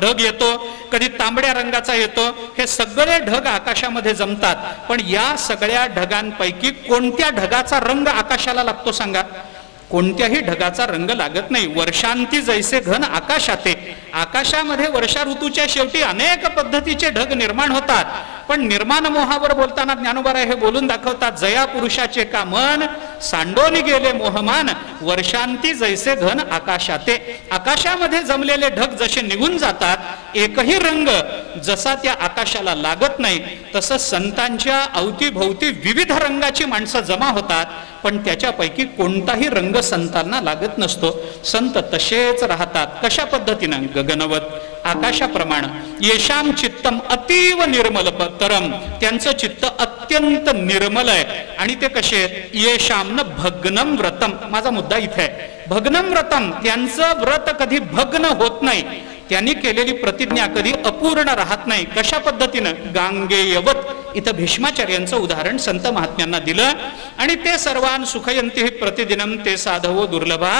ढग येतो, कधी तांबड्या रंगाचा येतो. हे सगळे ढग आकाशामध्ये जमतात. पण या सगळ्या ढगांपैकी कोणत्या ढगाचा रंग आकाशाला लागतो सांगा, कोणत्याही ढगाचा रंग लागत नाही. वर्षांती जैसे घन आकाशाते, आकाशामध्ये वर्षा ऋतूच्या शेवटी अनेक पद्धतीचे ढग निर्माण होतात. पण निर्माण मोहावर बोलताना ज्ञानोबा हे बोलून दाखवतात, जया पुरुषाचे का मन सांडोनी गेले मोहमान, वर्षांती जैसे घन आकाशाते. आकाशामध्ये जमलेले ढग जसे निघून जातात, एकही रंग जसा त्या आकाशाला लागत नाही, तसं संतांच्या अवतीभोवती विविध रंगाची माणसं जमा होतात, पण त्याच्यापैकी कोणताही रंग संतांना लागत नसतो. संत तसेच राहतात. कशा पद्धतीनं, गगनवत आकाशाप्रमाणे. येशाम चित्तम अतीव निर्मल तरम, त्यांचं चित्त अत्यंत निर्मल आहे. आणि ते कसे, येशाम न भग्नम व्रतम. माझा मुद्दा इथे आहे, भग्नम व्रतम, त्यांचं व्रत कधी भग्न होत नाही, त्यांनी केलेली प्रतिज्ञा कधी अपूर्ण राहत नाही. कशा पद्धतीनं, गांगेयवत. इथं भीष्माचार्यांचं उदाहरण संत महात्म्यांना दिलं. आणि ते सर्वान सुखयंती ही प्रतिदिनम ते साधवो दुर्लभा.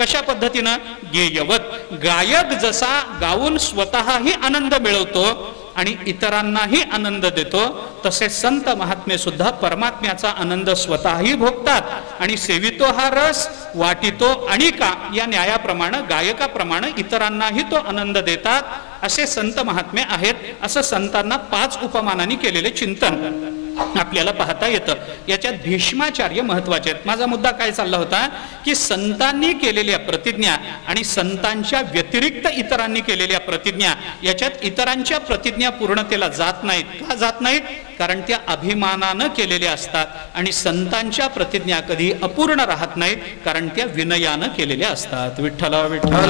कशा पद्धतीनं, गेयवत. गायक जसा गाऊन स्वतःही आनंद मिळवतो आणि इतरांनाही आनंद देतो, तसे संत महात्मे सुद्धा परमात्म्याचा आनंद स्वतःही भोगतात आणि सेवितो हा रस, वाटितो आणि का, या न्यायाप्रमाणे गायकाप्रमाणे इतरांनाही तो आनंद देतात. असे संत महात्मे आहेत. असं संतांना 5 उपमानांनी केलेले चिंतन आपल्याला पाहता येतं. याच्यात भीष्माचार्य महत्वाचे आहेत. माझा मुद्दा काय चालला होता की संतांनी केलेल्या प्रतिज्ञा आणि संतांच्या व्यतिरिक्त इतरांनी केलेल्या प्रतिज्ञा, याच्यात इतरांच्या प्रतिज्ञा पूर्णतेला जात नाहीत. का जात नाहीत, कारण त्या अभिमानानं केलेल्या असतात. आणि संतांच्या प्रतिज्ञा कधी अपूर्ण राहत नाहीत, कारण त्या विनयानं केलेल्या असतात. विठ्ठला विठ्ठला.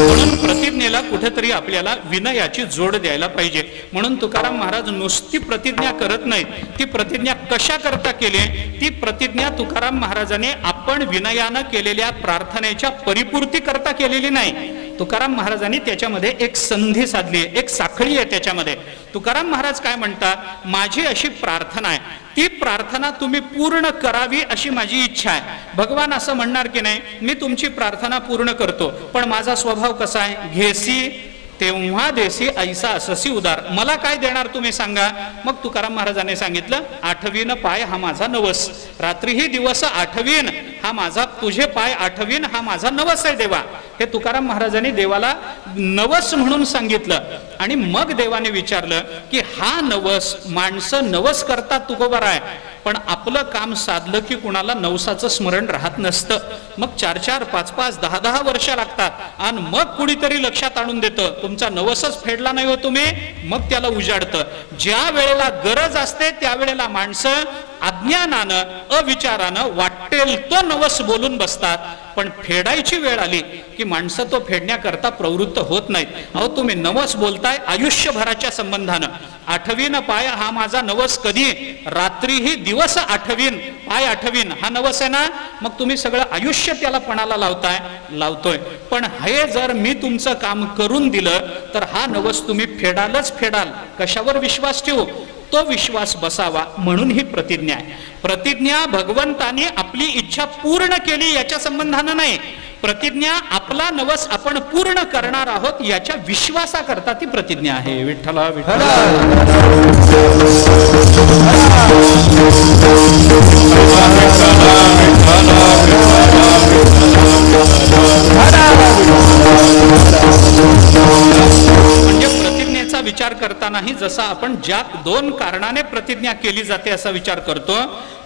म्हणून प्रतिज्ञेला कुठेतरी आपल्याला विनयाची जोड द्यायला पाहिजे. म्हणून तुकाराम महाराज नुसती प्रतिज्ञा करत नाहीत. ती प्रतिज्ञा कशा करता केली, ती प्रतिज्ञा तुकाराम महाराजांनी आपण विनयानं केलेल्या प्रार्थनेच्या परिपूर्ती करता केलेली नाही. तुकाराम महाराजांनी त्याच्यामध्ये एक संधी साधली आहे, एक साखळी आहे त्याच्यामध्ये. तुकाराम महाराज काय म्हणतात, माझी अशी प्रार्थना आहे, ती प्रार्थना तुम्ही पूर्ण करावी अशी माझी इच्छा आहे. भगवान असं म्हणणार की नाही, मी तुमची प्रार्थना पूर्ण करतो, पण माझा स्वभाव कसा आहे, घेसी तेव्हा देसी ऐसा अससी उदार. मला काय देणार तुम्ही सांगा. मग तुकाराम महाराजांनी सांगितलं, आठवीन पाय हा माझा नवस. रात्रीही दिवस आठवीन हा माझा, तुझे पाय आठवीन हा माझा नवस आहे देवा. हे तुकाराम महाराजांनी देवाला नवस म्हणून सांगितलं. आणि मग देवाने विचारलं की हा नवस, माणसं नवस करतात तुकोबर आहे, पण आपलं काम साधलं की कुणाला नवसाचं स्मरण राहत नसतं. मग 4-4, 5-5, 10-10 वर्ष लागतात. आणि मग कुणीतरी लक्षात आणून देतं, तुमचा नवसच फेडला नाही हो तुम्ही, मग त्याला उजाडतं. ज्या वेळेला गरज असते त्यावेळेला माणसं अज्ञानानं अविचारानं वाटेल तो नवस बोलून बसतात, पण फेडायची वेळ आली की माणसं तो फेडण्याकरता प्रवृत्त होत नाहीत. अहो तुम्ही नवस बोलताय आयुष्यभराच्या संबंधानं, आठवीन पाय हा माझा नवस कधी, रात्रीही दिवस आठवीन पाय आठवीन हा नवस आहे ना, मग तुम्ही सगळं आयुष्य त्याला पणाला लावतोय. पण हे जर मी तुमचं काम करून दिलं तर हा नवस तुम्ही फेडालच फेडाल. कशावर विश्वास ठेवू? तो विश्वास बसावा म्हणून ही प्रतिज्ञा आहे. प्रतिज्ञा भगवंताने आपली इच्छा पूर्ण केली याच्या संबंधानं नाही, प्रतिज्ञा आपला नवस आपण पूर्ण करणार आहोत याच्या विश्वासाकरता ती प्रतिज्ञा आहे. विठ्ठला विठ्ठला म्हणजे प्रतिज्ञेचा विचार करतानाही जसा आपण ज्या दोन कारणाने प्रतिज्ञा केली जाते असा विचार करतो,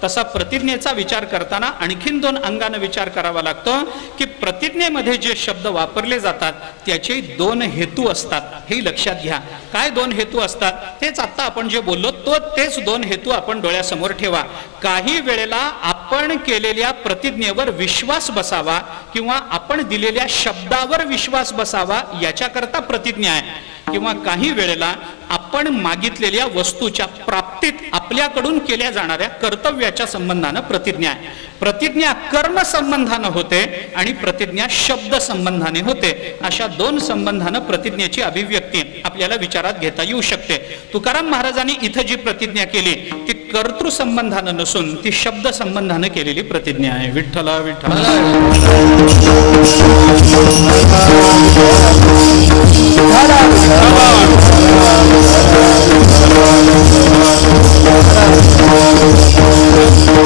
तसा प्रतिज्ञेचा विचार करताना आणखीन दोन अंगाने विचार करावा लागतो की प्रतिज्ञेमध्ये जे शब्द वापरले जातात त्याचे दोन हेतू असतात. हे लक्षात घ्या. काय दोन हेतू असतात? तेच आता आपण जे बोललो तेच दोन हेतू आपण डोळ्यासमोर ठेवा. काही वेळेला आपण केलेल्या प्रतिज्ञेवर विश्वास बसावा किंवा आपण दिलेल्या शब्दावर विश्वास बसावा याच्याकरता प्रतिज्ञा आहे, किंवा काही वेळेला आपण मागितलेल्या वस्तूच्या प्राप्तीत आपल्याकडून केल्या जाणाऱ्या कर्तव्याच्या संबंधानं प्रतिज्ञा आहे. प्रतिज्ञा कर्म संबंधानं होते आणि प्रतिज्ञा शब्द संबंधाने होते. अशा दोन संबंधानं प्रतिज्ञेची अभिव्यक्ती आपल्याला विचारात घेता येऊ शकते. तुकाराम महाराजांनी इथं जी प्रतिज्ञा केली ती कर्तृ संबंधानं नसून ती शब्द संबंधानं केलेली प्रतिज्ञा आहे. विठ्ठला विठ्ठला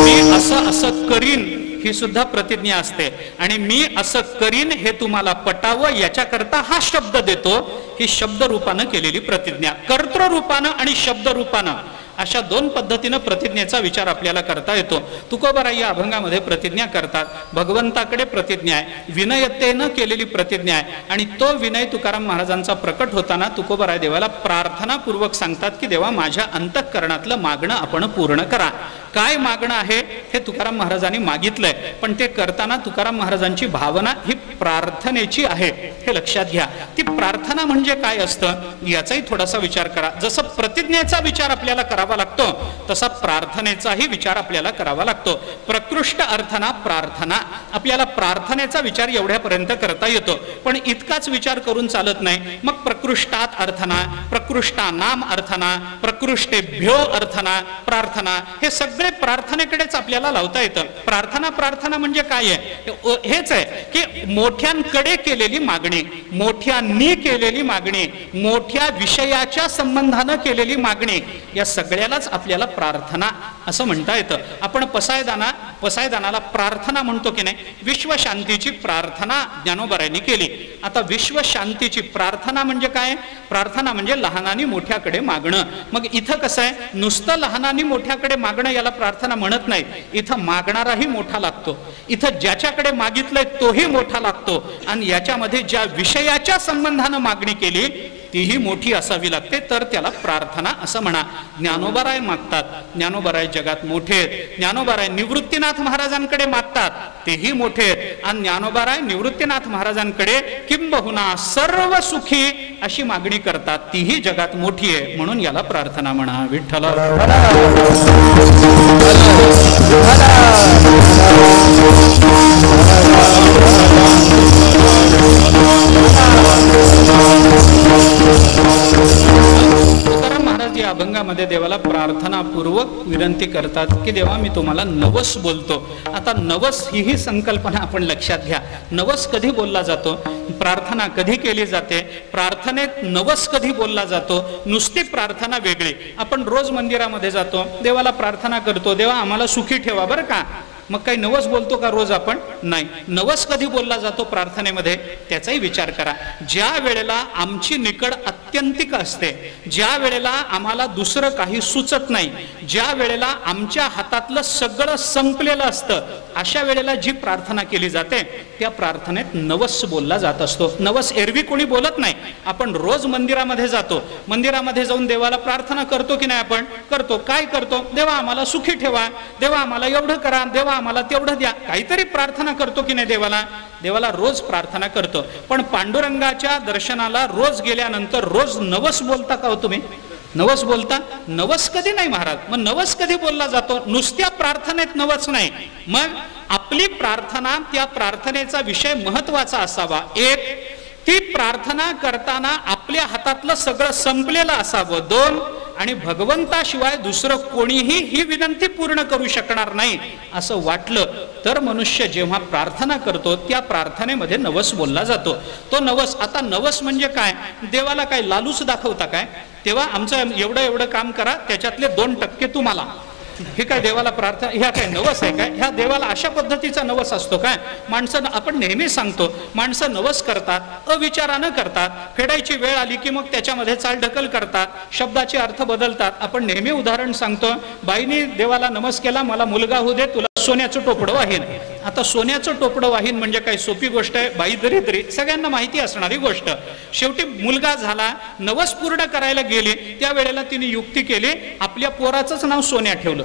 मी असं करीन ही सुद्धा प्रतिज्ञा असते. आणि मी असं करीन हे तुम्हाला पटावं याच्याकरता हा शब्द देतो, ही शब्द रूपानं केलेली प्रतिज्ञा. कर्तृ रूपानं आणि शब्द रूपानं अशा दोन पद्धतीनं प्रतिज्ञेचा विचार आपल्याला करता येतो. तुकोबाराय या अभंगामध्ये प्रतिज्ञा करतात. भगवंताकडे प्रतिज्ञा आहे, विनयतेनं केलेली प्रतिज्ञा आहे. आणि तो विनय तुकाराम महाराजांचा प्रकट होताना तुकोबाराय देवाला प्रार्थनापूर्वक सांगतात की देवा माझ्या अंतःकरणातलं मागणं आपण पूर्ण करा. काय मागणं आहे हे तुकाराम महाराजांनी मागितलंय, पण ते करताना तुकाराम महाराजांची भावना ही प्रार्थनेची आहे हे लक्षात घ्या. ती प्रार्थना म्हणजे काय असतं याचाही थोडासा विचार करा. जसं प्रतिज्ञेचा विचार आपल्याला करावा लागतो तसा प्रार्थनेचाही विचार आपल्याला करावा लागतो. प्रकृष्ट अर्थना प्रार्थना, आपल्याला प्रार्थनेचा विचार एवढ्यापर्यंत करता येतो, पण इतकाच विचार करून चालत नाही. मग प्रकृष्टात अर्थना, प्रकृष्टानाम अर्थना, प्रकृष्टेभ्यो अर्थना प्रार्थना, हे सगळे प्रार्थनेकडेच आपल्याला लावता येतं. प्रार्थना म्हणजे काय आहे? हेच आहे की मोठ्यांकडे केलेली मागणी, मोठ्यांनी केलेली मागणी, मोठ्या विषयाच्या संबंधानं केलेली मागणी, या सगळ्यालाच आपल्याला प्रार्थना असं म्हणता येतं. आपण पसायदानाला प्रार्थना म्हणतो की नाही? विश्वशांतीची प्रार्थना ज्ञानोबारायांनी केली. आता विश्वशांतीची प्रार्थना म्हणजे काय? प्रार्थना म्हणजे लहानांनी मोठ्याकडे मागणं. मग इथं कसं आहे? नुसतं लहानांनी मोठ्याकडे मागणं याला प्रार्थना म्हणत नाही. इथं मागणाराही मोठा लागतो, इथं ज्याच्याकडे मागितलंय तोही मोठा लागतो, आणि याच्यामध्ये ज्या विषयाच्या संबंधानं मागणी केली तीही मोठी असावी लागते, तर त्याला प्रार्थना असं म्हणा. ज्ञानोबाराय मागतात, ज्ञानोबाराय जगात मोठे आहेत. ज्ञानोबाराय निवृत्तीनाथ महाराजांकडे मागतात, तेही मोठे आहेत. आणि ज्ञानोबाराय निवृत्तीनाथ महाराजांकडे किंबहुना सर्व सुखी अशी मागणी करतात, तीही जगात मोठी आहे, म्हणून याला प्रार्थना म्हणा. विठ्ठला तुकाराम महाराज या अभंगामध्ये देवाला प्रार्थनापूर्वक विनंती करतात की देवा मी तुम्हाला नवस बोलतो. आता नवस ही संकल्पना आपण लक्षात घ्या. नवस कधी बोलला जातो? प्रार्थना कधी केली जाते? प्रार्थनेत नवस कधी बोलला जातो? नुसती प्रार्थना वेगळी. आपण रोज मंदिरामध्ये जातो, देवाला प्रार्थना करतो, देवा आम्हाला सुखी ठेवा बरं का, मग काही नवस बोलतो का रोज आपण? नाही. नवस कधी बोलला जातो प्रार्थनेमध्ये त्याचाही विचार करा. ज्या वेळेला आमची निकड अत्यंतिक असते, ज्या वेळेला आम्हाला दुसरं काही सुचत नाही, ज्या वेळेला आमच्या हातातलं सगळं संपलेलं असतं, अशा वेळेला जी प्रार्थना केली जाते त्या प्रार्थनेत नवस बोलला जात असतो. नवस एरवी कोणी बोलत नाही. आपण रोज मंदिरामध्ये जातो, मंदिरामध्ये जाऊन देवाला प्रार्थना करतो की नाही? आपण करतो. काय करतो? देवा आम्हाला सुखी ठेवा, देवा आम्हाला एवढं करा, देवा आम्हाला तेवढं द्या. काहीतरी प्रार्थना करतो की नाही देवाला? देवाला रोज प्रार्थना करतो. पण पांडुरंगाच्या दर्शनाला रोज गेल्यानंतर रोज नवस बोलता का हो तुम्ही? नवस बोलता? नवस कधी नाही महाराज. मग नवस कधी बोलला जातो? नुसत्या प्रार्थनेत नवस नाही. मग आपली प्रार्थना, त्या प्रार्थनेचा विषय महत्वाचा असावा. एक, ती प्रार्थना करताना आपल्या हातातलं सगळं संपलेलं असावं. दोन, आणि भगवंताशिवाय दुसरं कोणीही ही विनंती पूर्ण करू शकणार नाही असं वाटलं तर मनुष्य जेव्हा प्रार्थना करतो त्या प्रार्थनेमध्ये नवस बोलला जातो. तो नवस, आता नवस म्हणजे काय? देवाला काय लालूच दाखवता काय? तेव्हा आमचं एवढं एवढं काम करा, त्याच्यातले 2% तुम्हाला. हे काय देवाला प्रार्थना? ह्या काय नवस आहे काय? ह्या देवाला अशा पद्धतीचा नवस असतो काय? माणसं, आपण नेहमी सांगतो, माणसं नवस करतात अविचारानं करतात. फेडायची वेळ आली की मग त्याच्यामध्ये चालढकल करतात, शब्दाचे अर्थ बदलतात. आपण नेहमी उदाहरण सांगतो, बाईने देवाला नमस केला, मला मुलगा होऊ दे, तुला सोन्याचं टोपडं वाहीन. आता सोन्याचं टोपडं वाहीन म्हणजे काही सोपी गोष्ट आहे? बाई दरिद्री, सगळ्यांना माहिती असणारी गोष्ट. शेवटी मुलगा झाला, नवस पूर्ण करायला गेली, त्यावेळेला तिने युक्ती केली, आपल्या पोराचंच नाव सोन्या ठेवलं.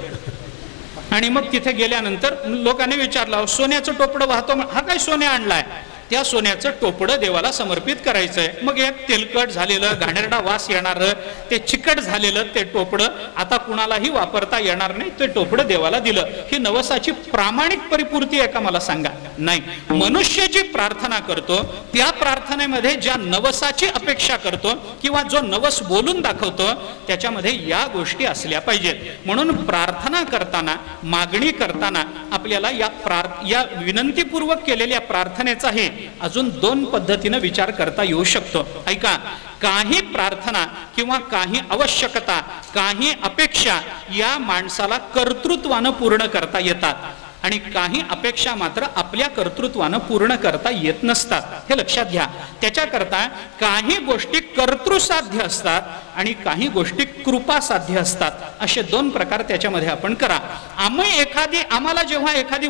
आणि मग तिथे गेल्यानंतर लोकांनी विचारलं, सोन्याचं टोपडं वाहतो, हा काय सोन्या आणलाय? त्या सोन्याचं टोपडं देवाला समर्पित करायचंय. मग एक तेलकट झालेलं, घाणेरडा वास येणारं, ते चिकट झालेलं ते टोपडं आता कुणालाही वापरता येणार नाही, ते टोपडं देवाला दिलं. ही नवसाची प्रामाणिक परिपूर्ती आहे का मला सांगा? नाही. मनुष्य जी प्रार्थना करतो त्या प्रार्थनेमध्ये ज्या नवसाची अपेक्षा करतो किंवा जो नवस बोलून दाखवतो त्याच्यामध्ये या गोष्टी असल्या पाहिजेत. म्हणून प्रार्थना करताना, मागणी करताना आपल्याला या विनंतीपूर्वक केलेल्या प्रार्थनेचाही अजून 2 पद्धतीने विचार करता येऊ शकतो. ऐका, काही प्रार्थना किंवा काही आवश्यकता, काही अपेक्षा या माणसाला कर्तृत्वानं पूर्ण करता येतात आणि काही अपेक्षा मात्र आपल्या कर्तृत्वानं पूर्ण करता येत नसतात. हे लक्षात घ्या. त्याच्याकरता काही गोष्टी कर्तृसाध्य असतात आणि काही गोष्टी कृपासाध्य असतात. असे 2 प्रकार त्याच्यामध्ये आपण करा. आम्हाला जेव्हा एखादी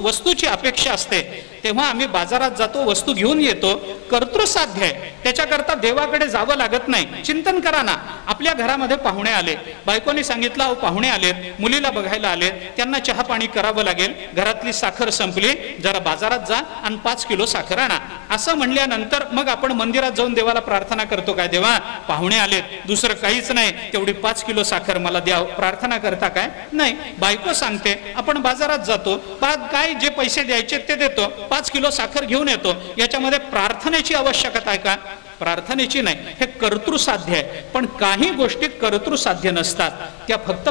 वस्तूची अपेक्षा असते तेव्हा आम्ही बाजारात जातो, वस्तू घेऊन येतो, कर्तृसाध्य आहे. त्याच्याकरता देवाकडे जावं लागत नाही. चिंतन करा ना, आपल्या घरामध्ये पाहुणे आले, बायकोनी सांगितलं अहो पाहुणे आलेत, मुलीला बघायला आलेत, त्यांना चहा पाणी करावं लागेल, घरातली साखर संपली, जरा बाजारात जा आणि 5 किलो साखर आणा. असं म्हणल्यानंतर मग आपण मंदिरात जाऊन देवाला प्रार्थना करतो काय? देवा पाहुणे आलेत, दुसरं काहीच नाही, तेवढी 5 किलो साखर मला द्या. प्रार्थना करता काय? नाही. बायको सांगते, आपण बाजारात जातो, काय जे पैसे द्यायचे ते देतो, 5 किलो साखर घेऊन येतो. याच्यामध्ये प्रार्थनेची आवश्यकता आहे का? प्रार्थनेची नाही. हे कर्तृसाध्य आहे. पण काही गोष्टी कर्तृसाध्य नसतात, त्या फक्त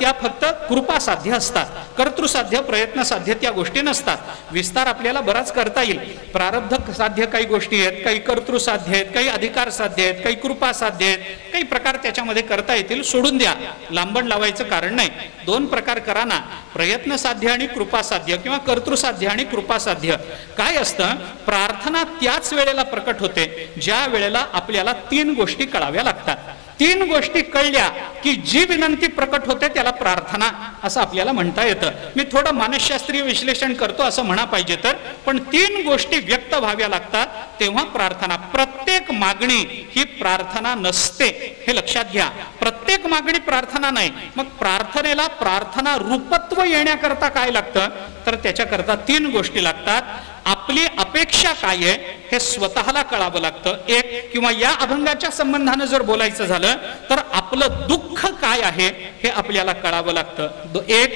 त्या फक्त कृपासाध्य असतात. कर्तृसाध्य, प्रयत्नसाध्य त्या गोष्टी नसतात. विस्तार आपल्याला बराच करता येईल. प्रारब्ध साध्य काही गोष्टी आहेत, काही कर्तृसाध्य आहेत, काही अधिकार साध्य आहेत, काही कृपासाध्य आहेत, काही प्रकार त्याच्यामध्ये करता येतील. सोडून द्या, लांबण लावायचं कारण नाही. 2 प्रकार करा ना, प्रयत्न साध्य आणि कृपासाध्य किंवा कर्तृसाध्य आणि कृपासाध्य. काय असतं? प्रार्थना त्याच वेळेला प्रकट होते ज्या वेळेला आपल्याला 3 गोष्टी कळाव्या लागतात. 3 गोष्टी कळल्या की जी विनंती प्रकट होते त्याला प्रार्थना असं आपल्याला म्हणता येतं. मी थोडं मानसशास्त्रीय विश्लेषण करतो असं म्हणा पाहिजे तर, पण 3 गोष्टी व्यक्त व्हाव्या लागतात तेव्हा प्रार्थना. प्रत्येक मागणी ही प्रार्थना नसते, हे लक्षात घ्या. प्रत्येक मागणी प्रार्थना नाही. मग प्रार्थनेला प्रार्थना रूपत्व येण्याकरता काय लागतं? तर त्याच्याकरता 3 गोष्टी लागतात. आपली अपेक्षा काय आहे हे स्वतःला कळावं लागतं. एक, किंवा या अभंगाच्या संबंधानं जर बोलायचं झालं तर आपलं दुःख काय आहे हे आपल्याला कळावं लागतं. एक,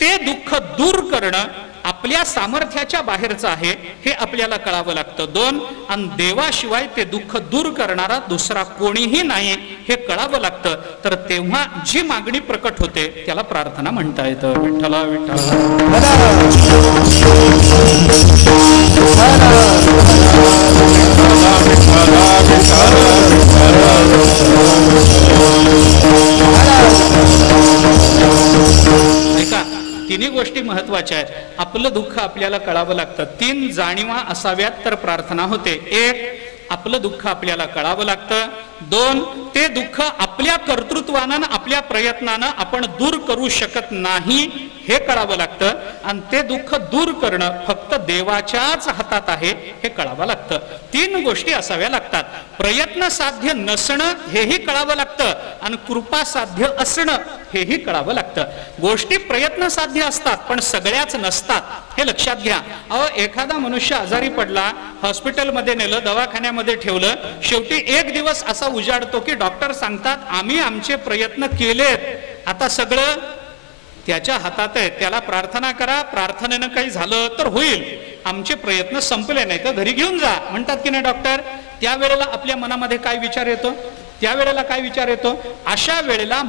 ते दुःख दूर करणं आपल्या सामर्थ्याच्या बाहेरचं आहे हे आपल्याला कळावं लागतं. 2, आणि देवाशिवाय ते दुःख दूर करणारा दुसरा कोणीही नाही हे कळावं लागतं. तर तेव्हा जी मागणी प्रकट होते त्याला प्रार्थना म्हणता येतं. विठ्ठला विठ्ठला. ऐका, 3 गोष्टी महत्वाच्या आहेत. आपलं दुःख आपल्याला कळावं लागतं. 3 जाणीवा असाव्यात तर प्रार्थना होते. 1, आपलं दुःख आपल्याला कळावं लागतं. 2, ते दुःख आपल्या कर्तृत्वानं आपल्या प्रयत्नानं आपण दूर करू शकत नाही हे कळावं लागतं. आणि ते दुःख दूर करणं फक्त देवाच्याच हातात आहे हे कळावं लागतं. 3 गोष्टी असाव्या लागतात. प्रयत्न साध्य नसणं हेही कळावं लागतं आणि कृपा साध्य असणं हेही कळावं लागतं. गोष्टी प्रयत्न साध्य असतात पण सगळ्याच नसतात हे लक्षात घ्या. अहो, एखादा मनुष्य आजारी पडला, हॉस्पिटलमध्ये नेलं, दवाखान्यामध्ये ठेवलं, शेवटी एक दिवस असा उजाडतो की डॉक्टर सांगतात आम्ही आमचे प्रयत्न केलेत, आता सगळं त्याच्या हातात आहे, त्याला प्रार्थना करा, प्रार्थनेनं काही झालं तर होईल, आमचे प्रयत्न संपले नाही तर घरी घेऊन जा म्हणतात की नाही डॉक्टर. त्यावेळेला आपल्या मनामध्ये काय विचार येतो? त्यावेळेला काय विचार येतो? अशा वेळेला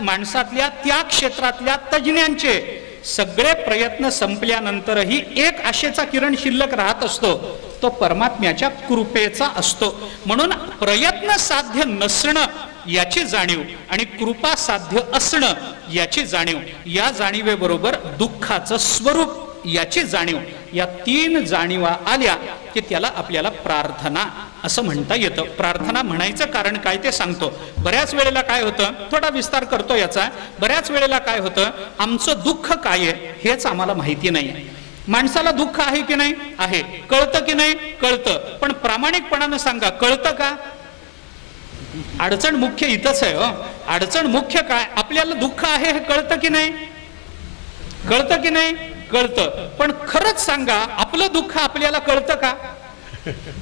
माणसातल्या त्या क्षेत्रातल्या तज्ञांचे सगळे प्रयत्न संपल्यानंतरही एक आशेचा किरण शिल्लक राहत असतो, तो परमात्म्याच्या कृपेचा असतो. म्हणून प्रयत्न साध्य नसणं याची जाणीव आणि कृपा साध्य असणं याची जाणीव, या जाणीवेबरोबर दुःखाचं स्वरूप याची जाणीव, या 3 जाणीवा आल्या की त्याला आपल्याला प्रार्थना असं म्हणता येतं. प्रार्थना म्हणायचं कारण काय ते सांगतो. बऱ्याच वेळेला काय होतं, थोडा विस्तार करतो याचा. बऱ्याच वेळेला काय होतं, आमचं दुःख काय आहे हेच आम्हाला माहिती नाही. माणसाला दुःख आहे की नाही? आहे. कळतं की नाही? कळतं. पण प्रामाणिकपणानं सांगा, कळतं का? अडचण मुख्य इथंच आहे. अडचण मुख्य काय, आपल्याला दुःख आहे हे कळतं की नाही? कळतं की नाही? कळतं. पण खरंच सांगा, आपलं दुःख आपल्याला कळतं का?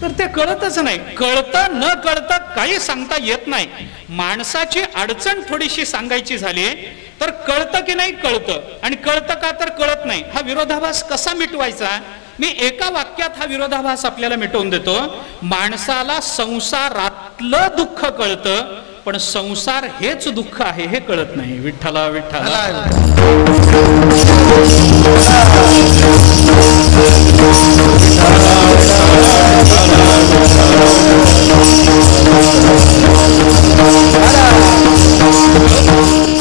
तर ते कळतच नाही. कळतं न कळतं काही सांगता येत नाही. माणसाची अडचण थोडीशी सांगायची झाली तर कळतं की नाही? कळतं. आणि कळतं का? तर कळत नाही. हा विरोधाभास कसा मिटवायचा? मी एका वाक्यात हा विरोधाभास आपल्याला मिटवून देतो. माणसाला संसारातलं दुःख कळतं पण संसार हेच दुःख आहे हे कळत नाही. विठ्ठला विठ्ठला.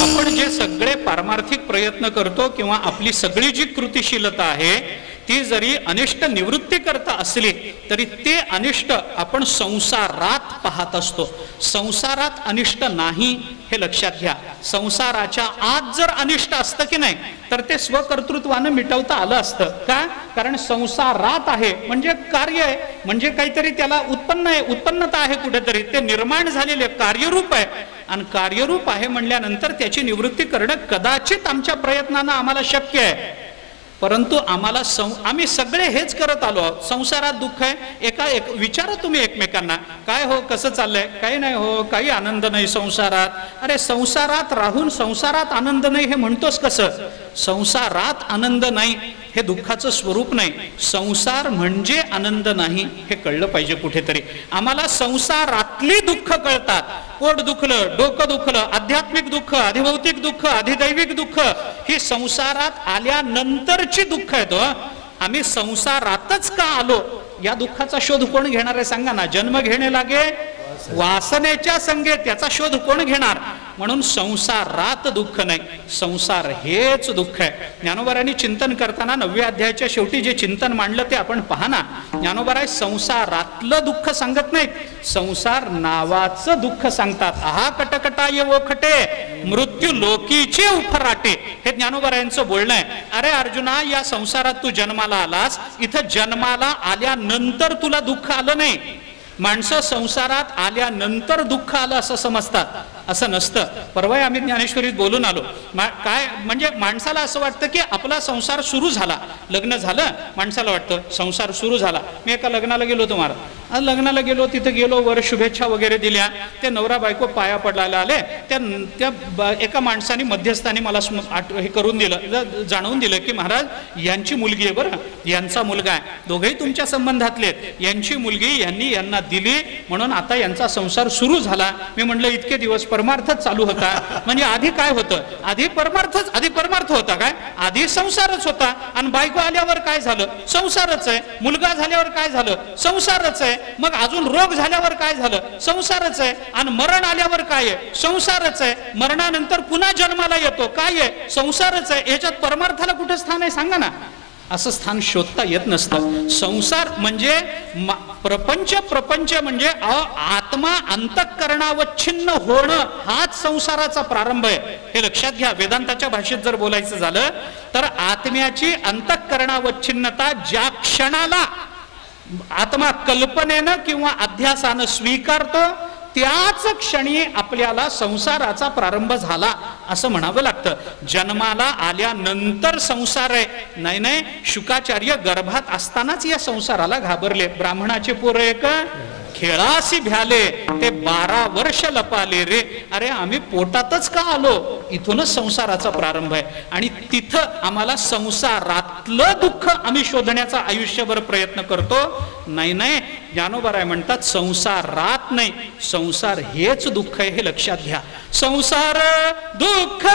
आपण जे सगळे पारमार्थिक प्रयत्न करतो किंवा आपली सगळी जी कृतिशीलता आहे ती जरी अनिष्ट निवृत्ती करता असली तरी ते अनिष्ट आपण संसारात पाहत असतो. संसारात अनिष्ट नाही हे लक्षात घ्या. संसाराच्या आत जर अनिष्ट असतं की नाही तर ते स्वकर्तृत्वानं मिटवता आलं असतं. का? कारण संसारात आहे म्हणजे कार्य आहे, म्हणजे काहीतरी त्याला उत्पन्न आहे, उत्पन्नता आहे, कुठेतरी ते निर्माण झालेले कार्यरूप आहे. आणि कार्यरूप आहे म्हणल्यानंतर त्याची निवृत्ती करणं कदाचित आमच्या प्रयत्नानं आम्हाला शक्य आहे. परंतु आम्हाला आम्ही सगळे हेच करत आलो आहोत. संसारात दुःख आहे. विचारा तुम्ही एकमेकांना, काय हो, कसं चाललंय? काही नाही हो, काही आनंद नाही संसारात. अरे संसारात राहून संसारात आनंद नाही हे म्हणतोस कसं? संसारात आनंद नाही हे दुःखाचं स्वरूप नाही. संसार म्हणजे आनंद नाही हे कळलं पाहिजे कुठेतरी. आम्हाला संसारातली दुःख कळतात. पोट दुखलं, डोकं दुखलं, आध्यात्मिक दुःख, अधिभौतिक दुःख, अधिदैविक दुःख, ही संसारात आल्यानंतरची दुःख आहेत. आम्ही संसारातच का आलो या दुःखाचा शोध कोण घेणार आहे सांगा ना? जन्म घेणे लागे वासनेच्या संगे, त्याचा शोध कोण घेणार? म्हणून संसारात दुःख नाही, संसार हेच दुःख आहे. ज्ञानोबारांनी चिंतन करताना 9व्या अध्यायाच्या शेवटी जे चिंतन मांडलं ते आपण पहा ना. ज्ञानोबाराय संसारातलं दुःख सांगत नाहीत, संसार नावाचं दुःख सांगतात. आहा कटकटाय वो खटे मृत्यू लोकीचे उफराटे, हे ज्ञानोबारायांचं बोलणं आहे. अरे अर्जुना, या संसारात तू जन्माला आलास, इथं जन्माला आल्यानंतर तुला दुःख आलं नाही. माणसं संसारात आल्यानंतर दुःख आलं असं समजतात, असं नसतं. परवा आम्ही ज्ञानेश्वरीत बोलून आलो. काय म्हणजे माणसाला असं वाटतं की आपला संसार सुरू झाला, लग्न झालं, माणसाला वाटतं संसार सुरू झाला. मी एका लग्नाला गेलो होतो महाराज. लग्नाला गेलो, तिथे गेलो, वर शुभेच्छा वगैरे दिल्या. ते नवरा बायको पाया पडायला आले. त्या एका माणसाने मध्यस्थानी मला हे करून दिलं, जाणवून दिलं की महाराज यांची मुलगी आहे बरं, यांचा मुलगा आहे, दोघेही तुमच्या संबंधातले आहेत, यांची मुलगी यांनी यांना दिली म्हणून आता यांचा संसार सुरू झाला. मी म्हणलं इतके दिवस परमार्थच चालू होता. म्हणजे आधी काय होतं? आधी परमार्थ होता काय? आधी संसारच होता. आणि बायको आल्यावर काय झालं? संसारच आहे. मुलगा झाल्यावर काय झालं? संसारच आहे. आहे. मग अजून रोग झाल्यावर काय झालं? संसारच आहे. आणि मरण आल्यावर काय आहे? संसारच आहे. मरणानंतर पुन्हा जन्माला येतो, काय आहे? संसारच आहे. याच्यात परमार्थाला कुठे स्थान आहे सांगा ना. असं स्थान शोधता येत नसतं. संसार म्हणजे प्रपंच म्हणजे आत्मा अंतःकरणावच्छिन्न होणं, हाच संसाराचा प्रारंभ आहे. हे लक्षात घ्या. वेदांताच्या भाषेत जर बोलायचं झालं तर आत्म्याची अंतःकरणावच्छिन्नता ज्या क्षणाला आत्मा कल्पनेनं किंवा अध्यासानं स्वीकारतो त्याच क्षणी आपल्याला संसाराचा प्रारंभ झाला असं म्हणावं लागतं. जन्माला आल्यानंतर संसार आहे, नाही नाही. शुकाचार्य गर्भात असतानाच या संसाराला घाबरले. ब्राह्मणाचे पोरं एक खेळासी भ्याले, ते 12 वर्ष लपाले रे. अरे आम्ही पोटातच का आलो? इथूनच संसाराचा प्रारंभ आहे. आणि तिथं आम्हाला संसारातलं दुःख आम्ही शोधण्याचा आयुष्यभर प्रयत्न करतो. नाही नाही, ज्ञानोबा म्हणतात संसारात नाही, संसार हेच दुःख आहे, हे लक्षात घ्या. संसार दुःख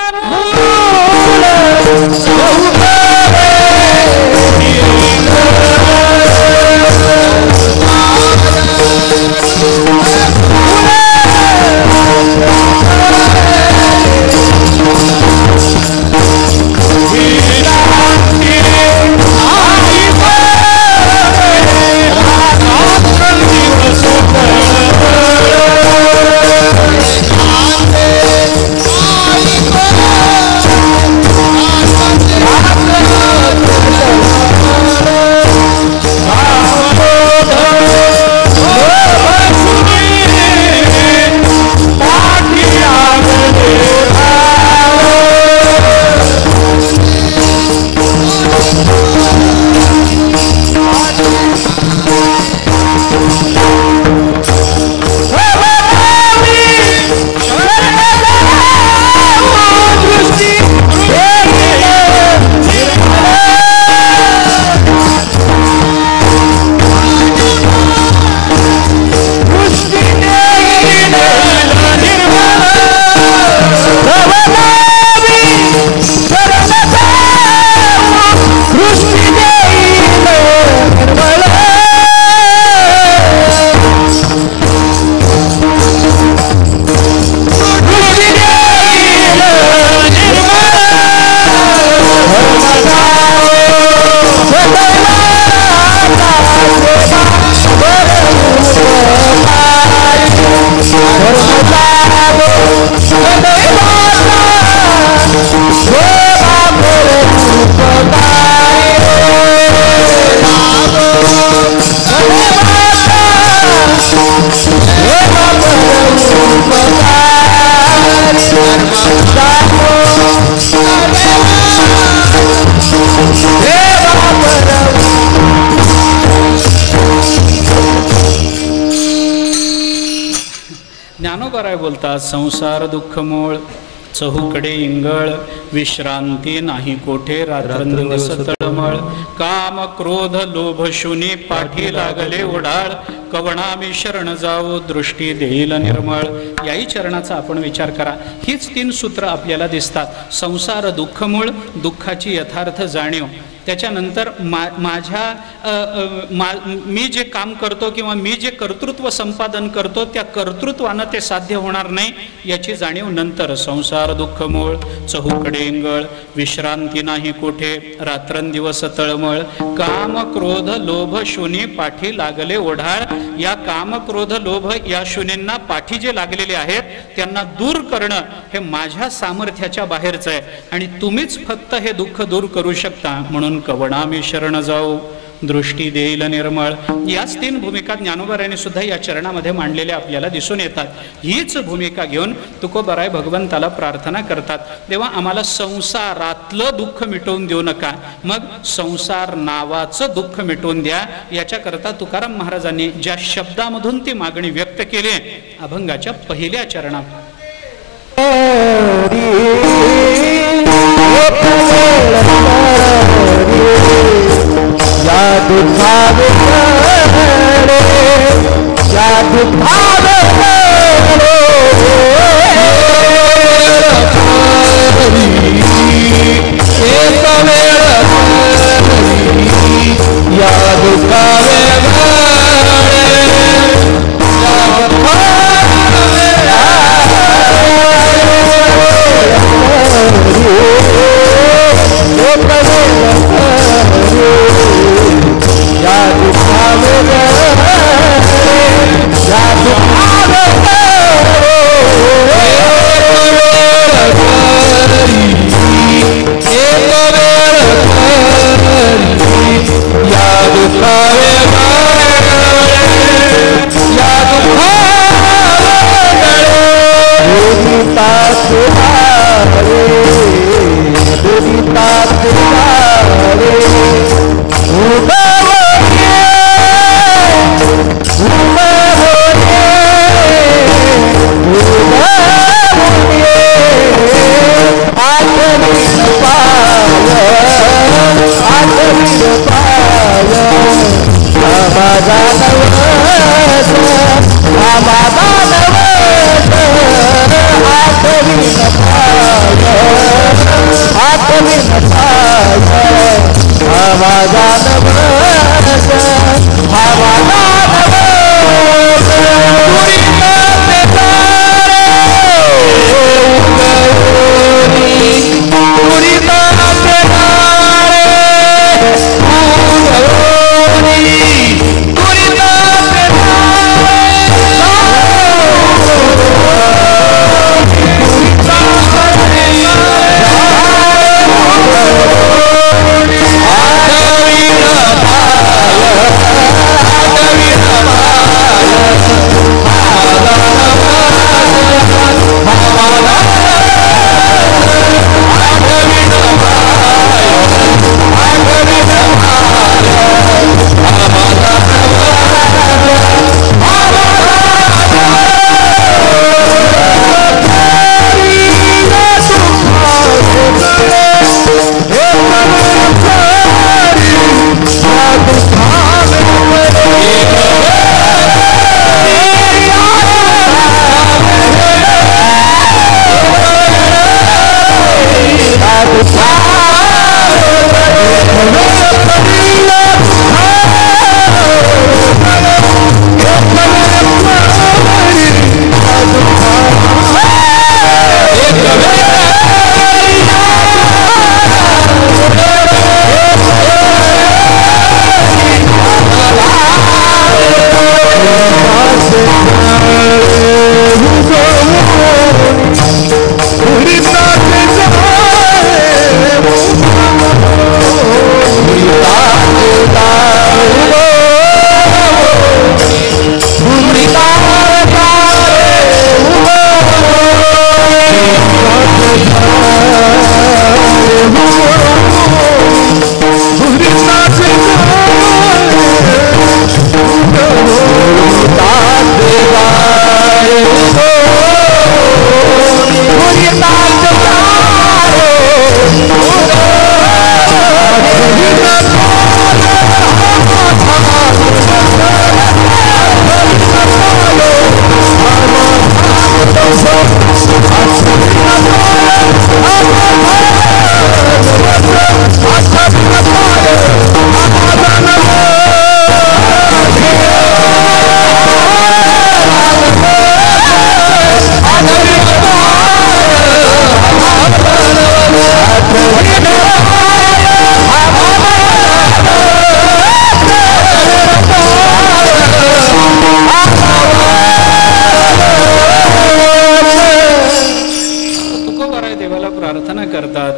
बोलतात. संसार दुःख मूळ, चहूकडे इंगळ, विश्रांती नाही कोठे, रात्रंदिवस तळमळ. काम क्रोध लोभ शुनी, पाठी लागले उडाळ. कवणामी शरण जाऊ, दृष्टी देईल निर्मळ. याही चरणाचा आपण विचार करा. हीच 3 सूत्र आपल्याला दिसतात. संसार दुःख मूळ, दुःखाची यथार्थ जाणीव. त्याच्यानंतर मी जे काम करतो किंवा मी जे कर्तृत्व संपादन करतो त्या कर्तृत्वानं ते साध्य होणार नाही याची जाणीव नंतर. संसार दुःख मूळ, चहूकडे इंगळ, विश्रांती नाही कोठे, रात्रंदिवस तळमळ. काम क्रोध लोभ शून्य, पाठी लागले ओढाळ. या काम क्रोध लोभ या शून्यांना पाठी जे लागलेले आहेत त्यांना दूर करणं हे माझ्या सामर्थ्याच्या बाहेरचं आहे आणि तुम्हीच फक्त हे दुःख दूर करू शकता. म्हणून कवणामी शरण जाऊ, दृष्टी देईल निर्मळ. याच 3 भूमिका ज्ञानोबारायांनी सुद्धा या चरणामध्ये मांडलेल्या आपल्याला दिसून येतात. हीच भूमिका घेऊन तुकोबाराय भगवंताला प्रार्थना करतात, तेव्हा आम्हाला संसारातलं दुःख मिटवून देऊ नका, मग संसार नावाचं दुःख मिटवून द्या. याच्याकरता तुकाराम महाराजांनी ज्या शब्दामधून ती मागणी व्यक्त केली अभंगाच्या पहिल्या चरणात. या दुरिताचे वारे दुरिताचे वारे उगवणे उगवणे उगवणे आठवीन पाय आठवीन पाय समाधान वस समाधान वस आठवीन पाय आठवीन पाय समाधान वस समाधान वस दुरिताचे तारे उगवणी दुरिताचे तारे उगवणी दुरिताचे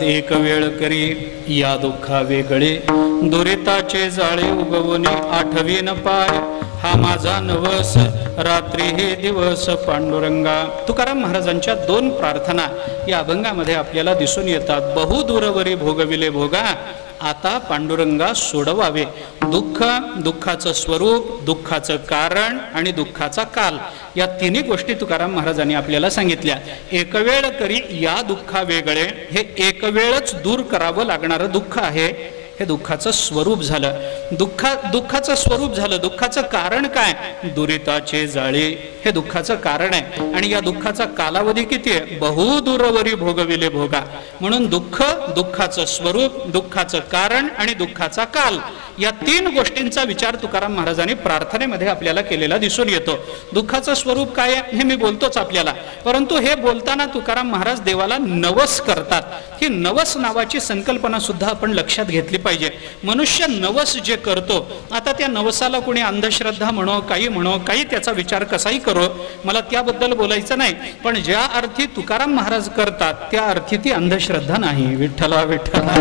एक वेळ करी या दुःखा वेगळे दुरिताचे जाळे उगवणे आठवीन पाय हा माझा नवस रात्री हे दिवस पांडुरंगा. तुकाराम महाराजांच्या दोन प्रार्थना या अभंगामध्ये आपल्याला दिसून येतात. बहुदूरवरी भोगविले भोगा आता पांडुरंगा सोडवावे. दुःख, दुःखाचं स्वरूप, दुःखाचं कारण आणि दुःखाचा काल या तिन्ही गोष्टी तुकाराम महाराजांनी आपल्याला सांगितल्या. एक वेळ करी या दुःखा वेगळे हे एक वेळच दूर करावं लागणारं दुःख आहे. हे दुःखाचं स्वरूप झालं. दुःखाचं स्वरूप झालं. दुःखाचं कारण काय? दुरिताचे जाळे हे दुःखाचं कारण आहे. आणि या दुःखाचा कालावधी किती आहे? बहुदूरवरी भोगविले भोगा. म्हणून दुःख, दुःखाचं स्वरूप, दुःखाचं कारण आणि दुःखाचा काल या तीन गोष्टींचा विचार तुकाराम महाराजांनी प्रार्थनेमध्ये आपल्याला केलेला दिसून येतो. दुःखाचं स्वरूप काय आहे हे मी बोलतोच आपल्याला, परंतु हे बोलताना तुकाराम महाराज देवाला नवस करतात. ही नवस नावाची संकल्पना सुद्धा आपण लक्षात घेतली पाहिजे. मनुष्य नवस जे करतो, आता त्या नवसाला कोणी अंधश्रद्धा म्हणो, काही म्हणो, काही त्याचा विचार कसाही करो, मला त्याबद्दल बोलायचं नाही. पण ज्या अर्थी तुकाराम महाराज करतात त्या अर्थी ती अंधश्रद्धा नाही. विठ्ठला विठ्ठला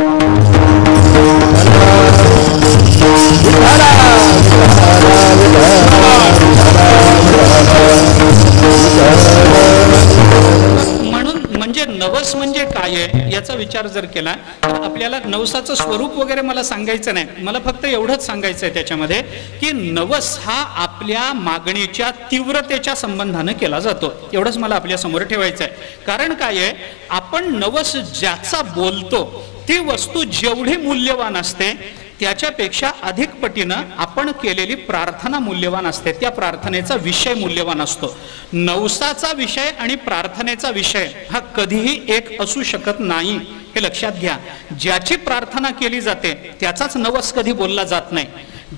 नवस म्हणजे काय आहे याचा विचार जर केला तर आपल्याला नवसाचं स्वरूप वगैरे मला सांगायचं नाही, मला फक्त एवढंच सांगायचं आहे त्याच्यामध्ये की नवस हा आपल्या मागणीच्या तीव्रतेच्या संबंधाने केला जातो, एवढंच मला आपल्या समोर ठेवायचं आहे. कारण काय आहे, आपण नवस ज्याचा बोलतो ती वस्तू जेवढी मूल्यवान असते त्याच्यापेक्षा अधिक पटीनं आपण केलेली प्रार्थना मूल्यवान असते, त्या प्रार्थनेचा विषय मूल्यवान असतो. नवसाचा विषय आणि प्रार्थनेचा विषय हा कधीही एक असू शकत नाही, हे लक्षात घ्या. ज्याची प्रार्थना केली जाते त्याचाच नवस कधी बोलला जात नाही,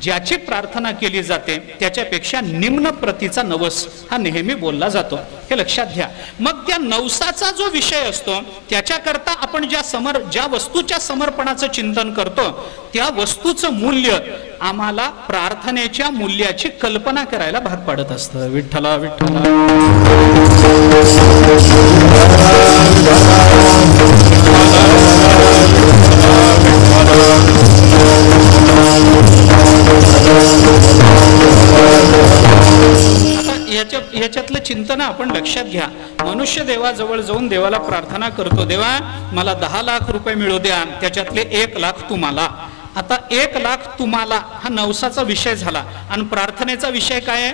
ज्याची प्रार्थना केली जाते त्याच्यापेक्षा निम्न प्रतीचा नवस हा नेहमी बोलला जातो, हे लक्षात घ्या. मग त्या नवसाचा जो विषय असतो त्याच्याकरता आपण ज्या वस्तूच्या समर्पणाचं चिंतन करतो त्या वस्तूचं मूल्य आम्हाला प्रार्थनेच्या मूल्याची कल्पना करायला भाग पाडत असतं. विठ्ठला विठ्ठला. याच्यातलं चिंतन आपण लक्षात घ्या. मनुष्य देवाजवळ जाऊन देवाला प्रार्थना करतो, देवा मला 10 लाख रुपये मिळू द्या, त्याच्यातले 1 लाख तुम्हाला. आता 1 लाख तुम्हाला हा नवसाचा विषय झाला आणि प्रार्थनेचा विषय काय आहे?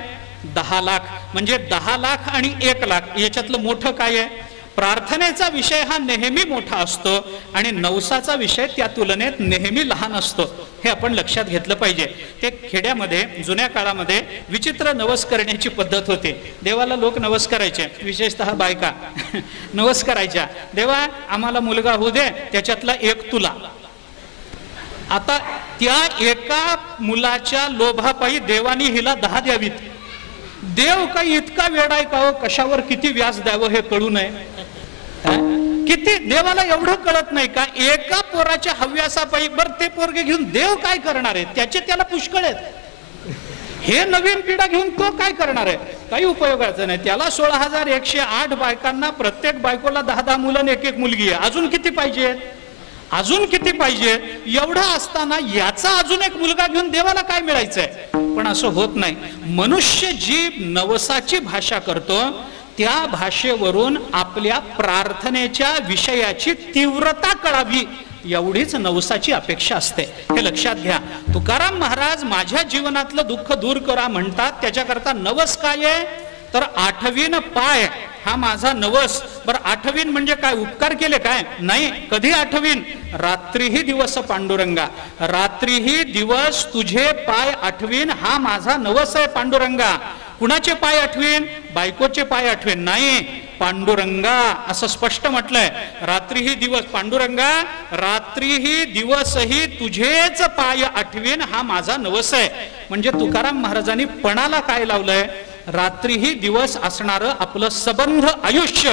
10 लाख. म्हणजे 10 लाख आणि 1 लाख याच्यातलं मोठं काय आहे? प्रार्थनेचा विषय हा नेहमी मोठा असतो आणि नवसाचा विषय त्या तुलनेत नेहमी लहान असतो, हे आपण लक्षात घेतलं पाहिजे. ते खेड्यामध्ये जुन्या काळामध्ये विचित्र नवस करण्याची पद्धत होती. देवाला लोक नवस करायचे, विशेषतः बायका नवस करायच्या, देवा आम्हाला मुलगा होऊ दे, त्याच्यातला 1 तुला. आता त्या एका मुलाच्या लोभापायी देवानी हिला 10 द्यावीत. देव काही इतका वेडा आहे का हो, कशावर किती व्याज द्यावं हे कळू नये? किती देवाला एवढं कळत नाही का? एका पोराच्या हव्यासापायी बरं ते पोरगे घेऊन देव काय करणार आहे? त्याचे त्याला पुष्कळ आहेत. हे नवीन पिढा घेऊन तो काय करणार आहे? काही उपयोगाचं नाही. त्याला 16,108 बायकांना, प्रत्येक बायकोला 10-10 मुलं आणि 1-1 मुलगी आहे. अजून किती पाहिजे? अजून किती पाहिजे? एवढं असताना याचा अजून 1 मुलगा घेऊन देवाला काय मिळायचंय? पण असं होत नाही. मनुष्य जी नवसाची भाषा करतो त्या भाषेवरून आपल्या प्रार्थनेच्या विषयाची तीव्रता कळावी एवढीच नवसाची अपेक्षा असते, हे लक्षात घ्या. तुकाराम महाराज माझ्या जीवनातलं दुःख दूर करा म्हणतात, त्याच्याकरता नवस काय आहे? तर 8वीन पाय हा माझा नवस. बरं 8वीन म्हणजे काय? उपकार केले काय? नाही. कधी 8वीन? रात्रीही दिवस पांडुरंगा, रात्रीही दिवस तुझे पाय 8वीन हा माझा नवस आहे पांडुरंगा. कुणाचे पाय 8वीन? बायकोचे पाय 8वीन नाही, पांडुरंगा असं स्पष्ट म्हटलंय. रात्रीही दिवस पांडुरंगा, रात्रीही दिवसही तुझेच पाय 8वीन हा माझा नवस आहे. म्हणजे तुकाराम महाराजांनी पणाला काय लावलंय? रात्रीही दिवस असणारं आपलं सबंध आयुष्य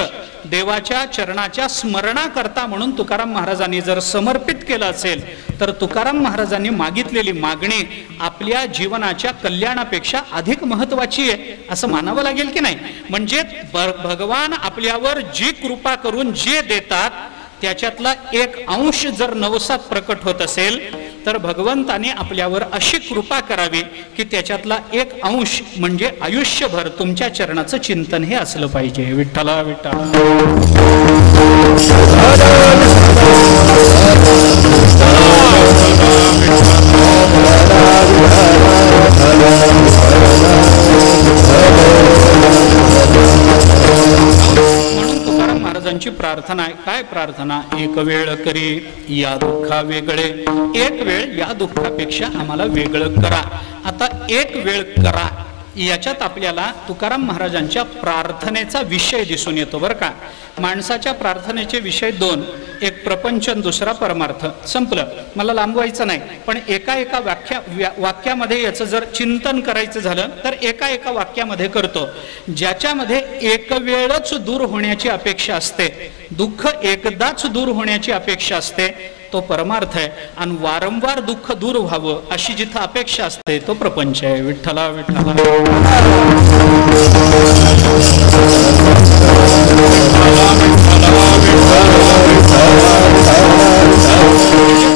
देवाच्या चरणाच्या स्मरणाकरता म्हणून तुकाराम महाराजांनी जर समर्पित केलं असेल तर तुकाराम महाराजांनी मागितलेली मागणी आपल्या जीवनाच्या कल्याणापेक्षा अधिक महत्वाची आहे असं मानावं लागेल की नाही? म्हणजे भगवान आपल्यावर जी कृपा करून जे देतात त्याच्यातला 1 अंश जर नवसात प्रकट होत असेल तर भगवंताने आपल्यावर अशी कृपा करावी की त्याच्यातला 1 अंश म्हणजे आयुष्यभर तुमच्या चरणाचं चिंतन हे असलं पाहिजे. विठ्ठला विठ्ठला. महाराजांची प्रार्थना आहे. काय प्रार्थना? 1 वेळ करी या दुःखा वेगळे, 1 वेळ या दुःखापेक्षा आम्हाला वेगळं करा. आता 1 वेळ करा याच्यात आपल्याला तुकाराम महाराजांच्या प्रार्थनेचा विषय दिसून येतो बरं का. माणसाच्या प्रार्थनेचे विषय 2, एक प्रपंच, दुसरा परमार्थ. संपलं. मला लांबवायचं नाही, पण एका वाक्यामध्ये याचं जर चिंतन करायचं झालं तर एका वाक्यामध्ये करतो. ज्याच्यामध्ये 1 वेळच दूर होण्याची अपेक्षा असते, दुःख एकदाच दूर होण्याची अपेक्षा असते, तो परमार्थ आहे. आणि वारंवार दुःख दूर व्हावं अशी जिथं अपेक्षा असते तो प्रपंच आहे. विठ्ठला विठ्ठला.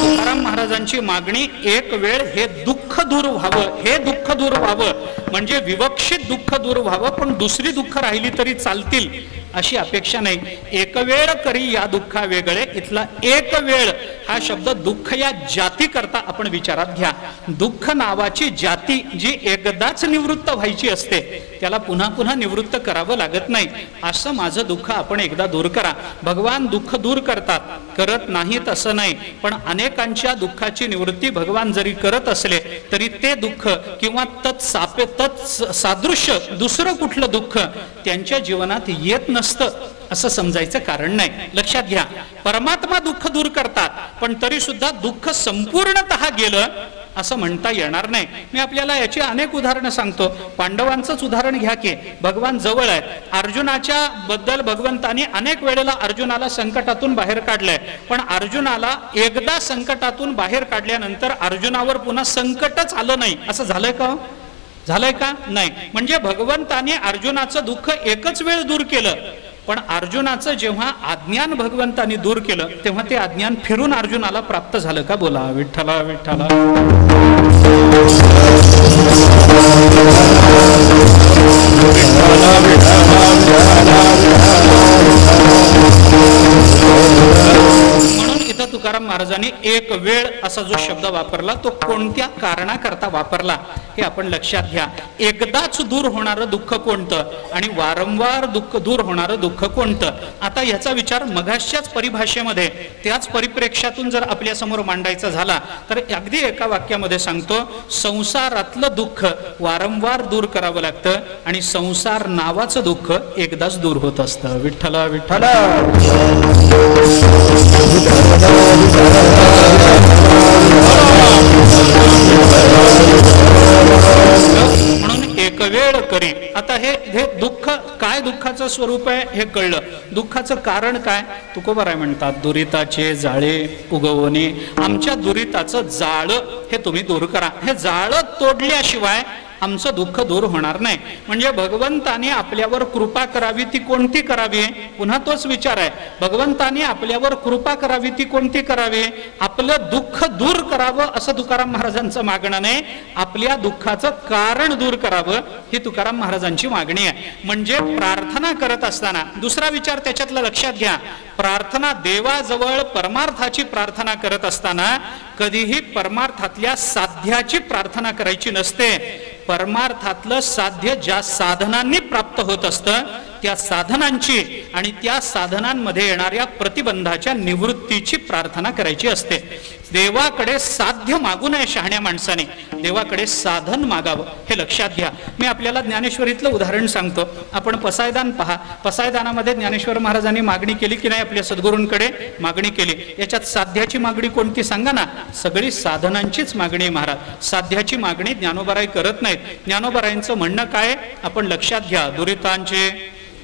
तुकाराम महाराजांची मागणी 1 वेळ हे दुःख दूर व्हावं, हे दुःख दूर व्हावं म्हणजे विवक्षित दुःख दूर व्हावं, पण दुसरी दुःख राहिली तरी चालतील अशी अपेक्षा नाही. एक वेळ करी या दुःखा वेगळे, इथला एक वेळ हा शब्द दुःख या जाती करता आपण विचारात घ्या. दुःख नावाची जाती जी एकदाच निवृत्त व्हायची असते त्याला पुन्हा पुन्हा निवृत्त करावं लागत नाही. असं माझं दुःख आपण एकदा दूर करा. भगवान दुःख दूर करतात, करत नाहीत असं नाही, पण अनेकांच्या दुःखाची निवृत्ती भगवान जरी करत असले तरी ते दुःख किंवा सादृश्य दुसरं कुठलं दुःख त्यांच्या जीवनात येत नसतं असं समजायचं कारण नाही. लक्षात घ्या, परमात्मा दुःख दूर करतात पण तरी सुद्धा दुःख संपूर्णतः गेलं असं म्हणता येणार नाही. मी आपल्याला याची अनेक उदाहरणं सांगतो. पांडवांचंच उदाहरण घ्या की भगवान जवळ आहेत. अर्जुनाच्या बद्दल भगवंतानी अनेक वेळेला अर्जुनाला संकटातून बाहेर काढलंय, पण अर्जुनाला एकदा संकटातून बाहेर काढल्यानंतर अर्जुनावर पुन्हा संकटच आलं नाही. असं झालंय का? झालंय का? नाही. म्हणजे भगवंताने अर्जुनाचं दुःख एकच वेळ दूर केलं, पण अर्जुनाचं जेव्हा अज्ञान भगवंतानी दूर केलं तेव्हा ते अज्ञान फिरून अर्जुनाला प्राप्त झालं का? बोला विठ्ठला विठ्ठला. म्हणून इथं तुकाराम महाराजांनी एक वेळ असा जो शब्द वापरला तो कोणत्या कारणाकरता वापरला हे आपण लक्षात घ्या. एकदाच दूर होणारं दुःख कोणतं आणि वारंवार दुःख दूर होणारं दुःख कोणतं? आता याचा विचार मगाशीच्याच परिभाषेमध्ये त्याच परिप्रेक्ष्यातून जर आपल्या समोर मांडायचा झाला तर अगदी एका वाक्यामध्ये सांगतो, संसारातलं दुःख वारंवार दूर करावं लागतं आणि संसार नावाचं दुःख एकदाच दूर होत असतं. विठ्ठला विठ्ठला. म्हणून एक वेळ करी. आता हे दुःख काय, दुःखाचं स्वरूप आहे हे कळलं. दुःखाचं कारण काय? तुकोबाराय म्हणतात, दुरिताचे जाळे उगवणे. आमच्या दुरिताचं जाळ हे तुम्ही दूर करा. हे जाळ तोडल्याशिवाय आमचं दुःख दूर होणार नाही. म्हणजे भगवंताने आपल्यावर कृपा करावी ती कोणती करावी? पुन्हा तोच विचार आहे. भगवंताने आपल्यावर कृपा करावी ती कोणती करावी? आपलं दुःख दूर करावं असं तुकाराम महाराजांचं मागणं नाही, आपल्या दुःखाचं कारण दूर करावं ही तुकाराम महाराजांची मागणी आहे. म्हणजे प्रार्थना करत असताना दुसरा विचार त्याच्यातला लक्षात घ्या. प्रार्थना देवाजवळ परमार्थाची प्रार्थना करत असताना कधीही परमार्थातल्या साध्याची प्रार्थना करायची नसते. परमार्थातलं साध्य ज्या साधनांनी प्राप्त होत असतं त्या साधनांची आणि त्या साधनांमध्ये येणाऱ्या प्रतिबंधाच्या निवृत्तीची प्रार्थना करायची असते. देवाकडे साध्य मागू नये शहाण्या माणसाने, देवाकडे साधन मागावं हे लक्षात घ्या. मी आपल्याला ज्ञानेश्वरीतलं उदाहरण सांगतो. आपण पसायदान पहा. पसायदानामध्ये ज्ञानेश्वर महाराजांनी मागणी केली की नाही? आपल्या सद्गुरूंकडे मागणी केली. याच्यात साध्याची मागणी कोणती सांगा ना? सगळी साधनांचीच मागणी महाराज. साध्याची मागणी ज्ञानोबाराय करत नाहीत. ज्ञानोबारायांचं म्हणणं काय आपण लक्षात घ्या. दुरितांचे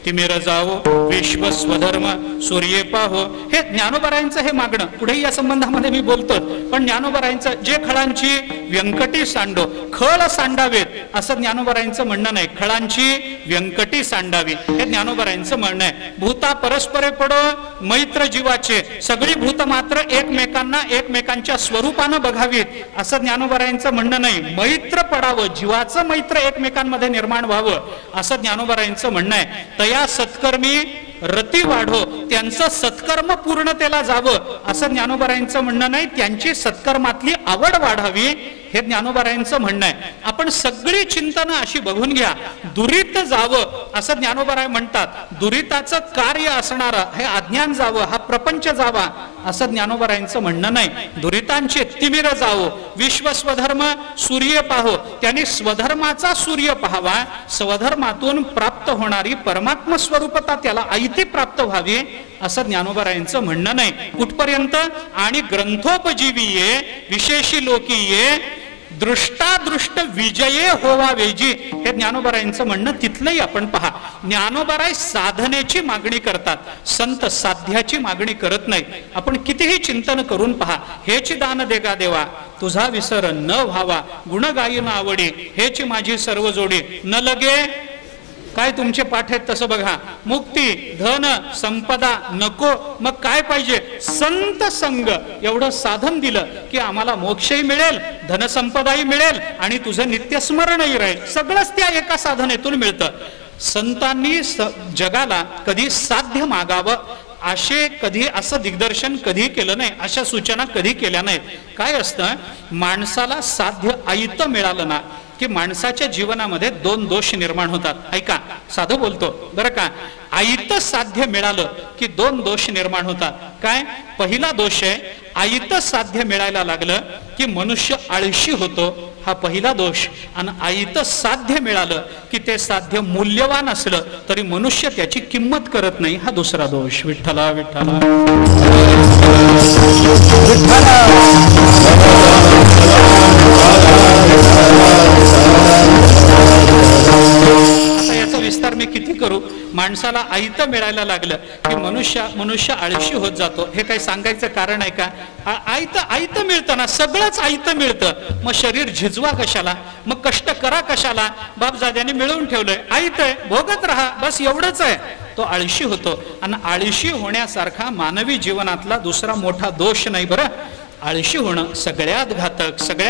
तिमिर जावो, विश्व स्वधर्म सूर्ये पाहो, हे ज्ञानोबारायांचं हे मागणं. पुढे या संबंधामध्ये मी बोलतो. पण ज्ञानोबारायांचं जे खळांची व्यंकटी सांडो, खळ सांडावेत असं ज्ञानोबारायांचं म्हणणं नाही. खळांची व्यंकटी सांडावी हे ज्ञानोबारायांचं म्हणणं आहे. भूता परस्परे पडो मैत्र जीवाचे, सगळी भूत मात्र एकमेकांना एकमेकांच्या स्वरूपानं बघावीत असं ज्ञानोबारायांचं म्हणणं नाही. मैत्र पडावं, जीवाचं मैत्र एकमेकांमध्ये निर्माण व्हावं असं ज्ञानोबारायांचं म्हणणं आहे. सत्कर्मी रती वाढो, त्यांचं सत्कर्म पूर्णतेला जावं असं ज्ञानोबारायांचं म्हणणं नाही. त्यांची सत्कर्मातली आवड वाढावी हे ज्ञानोबारायांचं म्हणणं आहे. आपण सगळी चिंतनं अशी बघून घ्या. दुरित जावं असं ज्ञानोबाराय म्हणतात. दुरिताचं कार्य असणारं हे अज्ञान जावं, हा प्रपंच जावा असं ज्ञानोबारायांचं म्हणणं नाही. दुरितांचे तिमिर जावो, विश्व स्वधर्म सूर्य पाहो, त्यांनी स्वधर्माचा सूर्य पाहावा. स्वधर्मातून प्राप्त होणारी परमात्म स्वरूपता त्याला आयती प्राप्त व्हावी असं ज्ञानोबारायांचं म्हणणं नाही. कुठपर्यंत? आणि ग्रंथोपजीवीये विशेषी लोकीये दृष्टादृष्ट विजये होवा वेजी हे ज्ञानोबारायांचं म्हणणं. तिथलंही आपण पहा. ज्ञानोबाराय साधनेची मागणी करतात, संत साध्याची मागणी करत नाही. आपण कितीही चिंतन करून पहा. हेची दान देगा देवा, तुझा विसर न व्हावा, गुण गायन आवडी, हेची माझी सर्व जोडी, न लगे काय तुमचे पाठ आहेत तसं बघा. मुक्ती धन संपदा नको, मग काय पाहिजे? संत संग. एवढं साधन दिलं की आम्हाला मोक्षही मिळेल, धनसंपदाही मिळेल आणि तुझं नित्यस्मरणही राहील. सगळंच त्या एका साधनेतून मिळतं. संतांनी जगाला कधी साध्य मागावं कधी असं दिग्दर्शन कधी केलं नाही, अशा सूचना कधी केल्या नाहीत. काय असतं, माणसाला साध्य आयतं मिळालं ना की माणसाच्या जीवनामध्ये 2 दोष निर्माण होतात. ऐका, साधं बोलतो बरं का. आयतं साध्य मिळालं की 2 दोष निर्माण होतात. काय? पहिला दोष आहे, आयतं साध्य मिळायला लागलं की मनुष्य आळशी होतो, हा पहिला दोष. आणि आयतं साध्य मिळालं की ते साध्य मूल्यवान असलं तरी मनुष्य त्याची किंमत करत नाही, हा दुसरा दोष. विठ्ठला विठ्ठला. आता याचा विस्तार मी किती करू. माणसाला आयतं मिळायला लागलं की मनुष्य आळशी होत जातो. हे काही सांगायचं कारण आहे का? आयतं मिळतं ना, सगळंच आयतं मिळतं, मग शरीर झिजवा कशाला, मग कष्ट करा कशाला? बापजाद्याने मिळवून ठेवलंय, आयतं आहे, भोगत राहा, बस एवढंच आहे. तो आळशी होतो. आणि आळशी होण्यासारखा मानवी जीवनातला दुसरा मोठा दोष नाही बरं. आळशी होणं सगळ्यात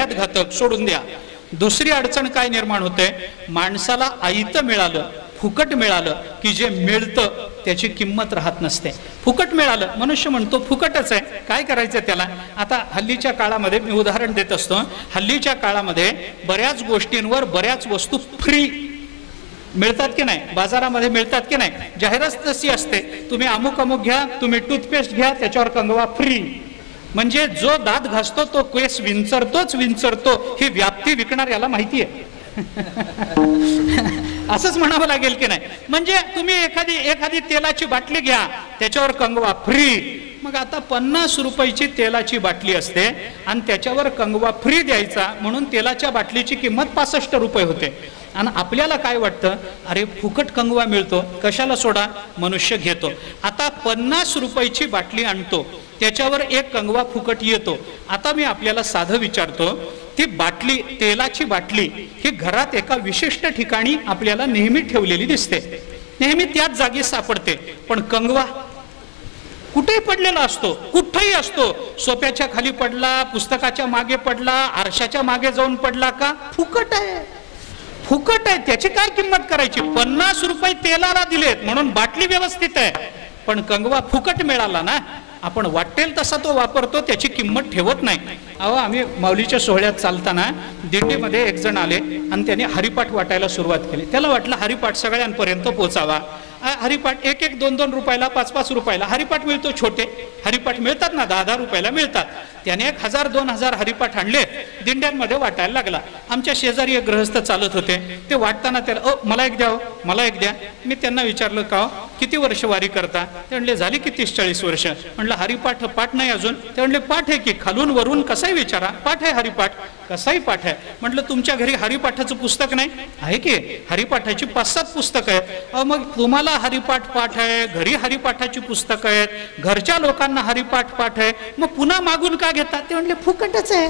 घातक, सोडून द्या. दुसरी अडचण काय निर्माण होते, माणसाला आयतं मिळालं, फुकट मिळालं की जे मिळतं त्याची किंमत राहत नसते. फुकट मिळालं, मनुष्य म्हणतो फुकटच आहे, काय करायचं त्याला. आता हल्लीच्या काळामध्ये मी उदाहरण देत असतो, हल्लीच्या काळामध्ये बऱ्याच गोष्टींवर बऱ्याच वस्तू फ्री मिळतात की नाही, बाजारामध्ये मिळतात की नाही. जाहिरात तशी असते, तुम्ही अमुक घ्या, तुम्ही टूथपेस्ट घ्या, त्याच्यावर कंगवा फ्री. म्हणजे जो दात घासतो तो केस विंचरतो, ही व्याप्ती विकणार याला माहिती आहे. असंच म्हणावं लागेल की नाही. म्हणजे तुम्ही एखादी तेलाची बाटली घ्या, त्याच्यावर कंगवा फ्री. मग आता 50 रुपयाची तेलाची बाटली असते आणि त्याच्यावर कंगवा फ्री द्यायचा म्हणून तेलाच्या बाटलीची किंमत 65 रुपये होते. आणि आपल्याला काय वाटतं, अरे फुकट कंगवा मिळतो, कशाला सोडा, मनुष्य घेतो. आता 50 रुपयाची बाटली आणतो, त्याच्यावर एक कंगवा फुकट येतो. आता मी आपल्याला साधं विचारतो, ती बाटली, तेलाची बाटली ही घरात एका विशिष्ट ठिकाणी आपल्याला नेहमी ठेवलेली दिसते, नेहमी त्याच जागी सापडते. पण कंगवा कुठेही पडलेला असतो, कुठेही असतो. सोप्याच्या खाली पडला, पुस्तकाच्या मागे पडला, आरशाच्या मागे जाऊन पडला का, फुकट आहे. त्याची काय किंमत करायची. 50 रुपये तेलाला दिलेत म्हणून बाटली व्यवस्थित आहे, पण कंगवा फुकट मिळाला ना, आपण वाटेल तसा तो वापरतो, त्याची किंमत ठेवत नाही. अहो, आम्ही माऊलीच्या सोहळ्यात चालताना दिंडीमध्ये एक जण आले आणि त्यांनी हरिपाठ वाटायला सुरुवात केली. त्याला वाटलं हरिपाठ सगळ्यांपर्यंत पोचावा. हरिपाठ 1-1, 2-2 रुपयाला, 5-5 रुपयाला हरिपाठ मिळतो. छोटे हरिपाठ मिळतात ना, 10-10 रुपयाला मिळतात. त्याने 1000-2000 हरिपाठ आणले, दिंड्यांमध्ये वाटायला लागला. आमच्या शेजारी एक गृहस्थ चालत होते, ते वाटताना त्याला मला एक द्या, मला एक द्या. मी त्यांना विचारलं, का किती वर्ष वारी करता? ते म्हणले झाली की 30-40 वर्ष. म्हणलं हरिपाठ पाठ नाही अजून? ते म्हणले पाठ आहे की, खालून वरून कसाही विचारा, पाठ आहे हरिपाठ, कसाही पाठ आहे. म्हटलं तुमच्या घरी हरिपाठाचं पुस्तक नाही? आहे की, हरिपाठाची 5-7 पुस्तकं आहेत. मग तुम्हाला हरिपाठ पाठ आहे, घरी हरिपाठाची पुस्तकं आहेत, घरच्या लोकांना हरिपाठ पाठ आहे, मग पुन्हा मागून का घेतात? ते म्हणले फुकटच आहे.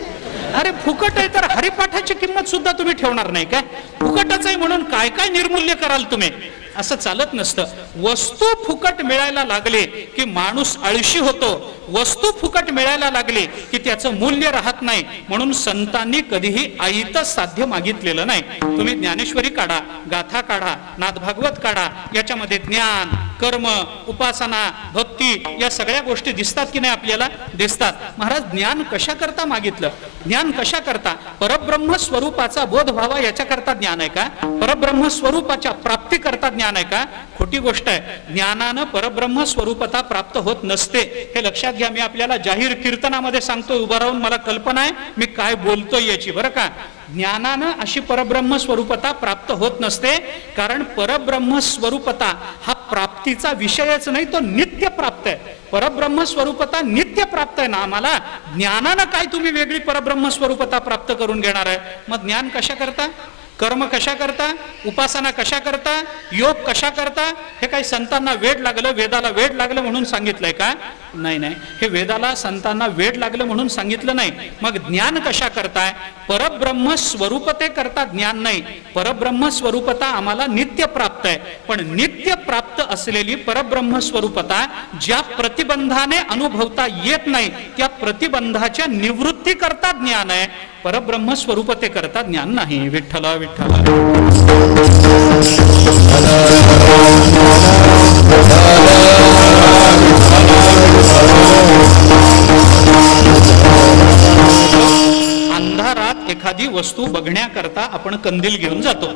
अरे फुकट आहे तर हरिपाठाची किंमत सुद्धा तुम्ही ठेवणार नाही काय? फुकटच आहे म्हणून काय काय निर्मूल्य कराल तुम्ही? असं चालत नसतं. वस्तू फुकट मिळायला लागले की माणूस आळशी होतो. वस्तू फुकट मिळायला लागले की त्याचं मूल्य राहत नाही. म्हणून संतांनी कधीही आयतं साध्य मागितलेलं नाही. तुम्ही ज्ञानेश्वरी काढा, गाथा काढा, नाथभागवत काढा, याच्यामध्ये ज्ञान, कर्म, उपासना, भक्ती या सगळ्या गोष्टी दिसतात की नाही? आपल्याला दिसतात. महाराज ज्ञान कशा करता मागितलं? ज्ञान कशा करता? परब्रह्म स्वरूपाचा बोध व्हावा याच्याकरता ज्ञान आहे का? परब्रह्म स्वरूपाच्या प्राप्ती करता ज्ञान आहे का? खोटी गोष्ट आहे. ज्ञानानं परब्रह्म स्वरूपता प्राप्त होत नसते, हे लक्षात घ्या. मी आपल्याला जाहीर कीर्तनामध्ये सांगतोय, उभा राहून मला कल्पना आहे मी काय बोलतोय याची, बरं का. ज्ञानानं अशी परब्रह्म स्वरूपता प्राप्त होत नसते, कारण परब्रह्म स्वरूपता हा प्राप्तीचा विषयच नाही, तो नित्य प्राप्त आहे. परब्रह्म स्वरूपता नित्य प्राप्त आहे ना आम्हाला. ज्ञानानं काय तुम्ही वेगळी परब्रह्म स्वरूपता प्राप्त करून घेणार आहे? मग ज्ञान कशा करता? कर्म कशा करता? उपासना कशा करता? योग कशा करता? हे काही संतांना वेड लागलं, वेदाला वेड लागलं म्हणून सांगितलंय का? नाही नाही, हे वेदाला संतांना वेड लागलं म्हणून सांगितलं नाही. मग ज्ञान कशा करताय? परब्रह्म स्वरूपते करता ज्ञान नाही. परब्रह्म स्वरूपता आम्हाला नित्य प्राप्त आहे, पण नित्य प्राप्त असलेली परब्रह्म स्वरूपता ज्या प्रतिबंधाने अनुभवता येत नाही, त्या प्रतिबंधाच्या निवृत्ती करता ज्ञान आहे. परब्रह्म स्वरूपते करता ज्ञान नाही. विठ्ठला विठ्ठला. अंधारात एखादी वस्तू बघण्याकरता आपण कंदील घेऊन जातो.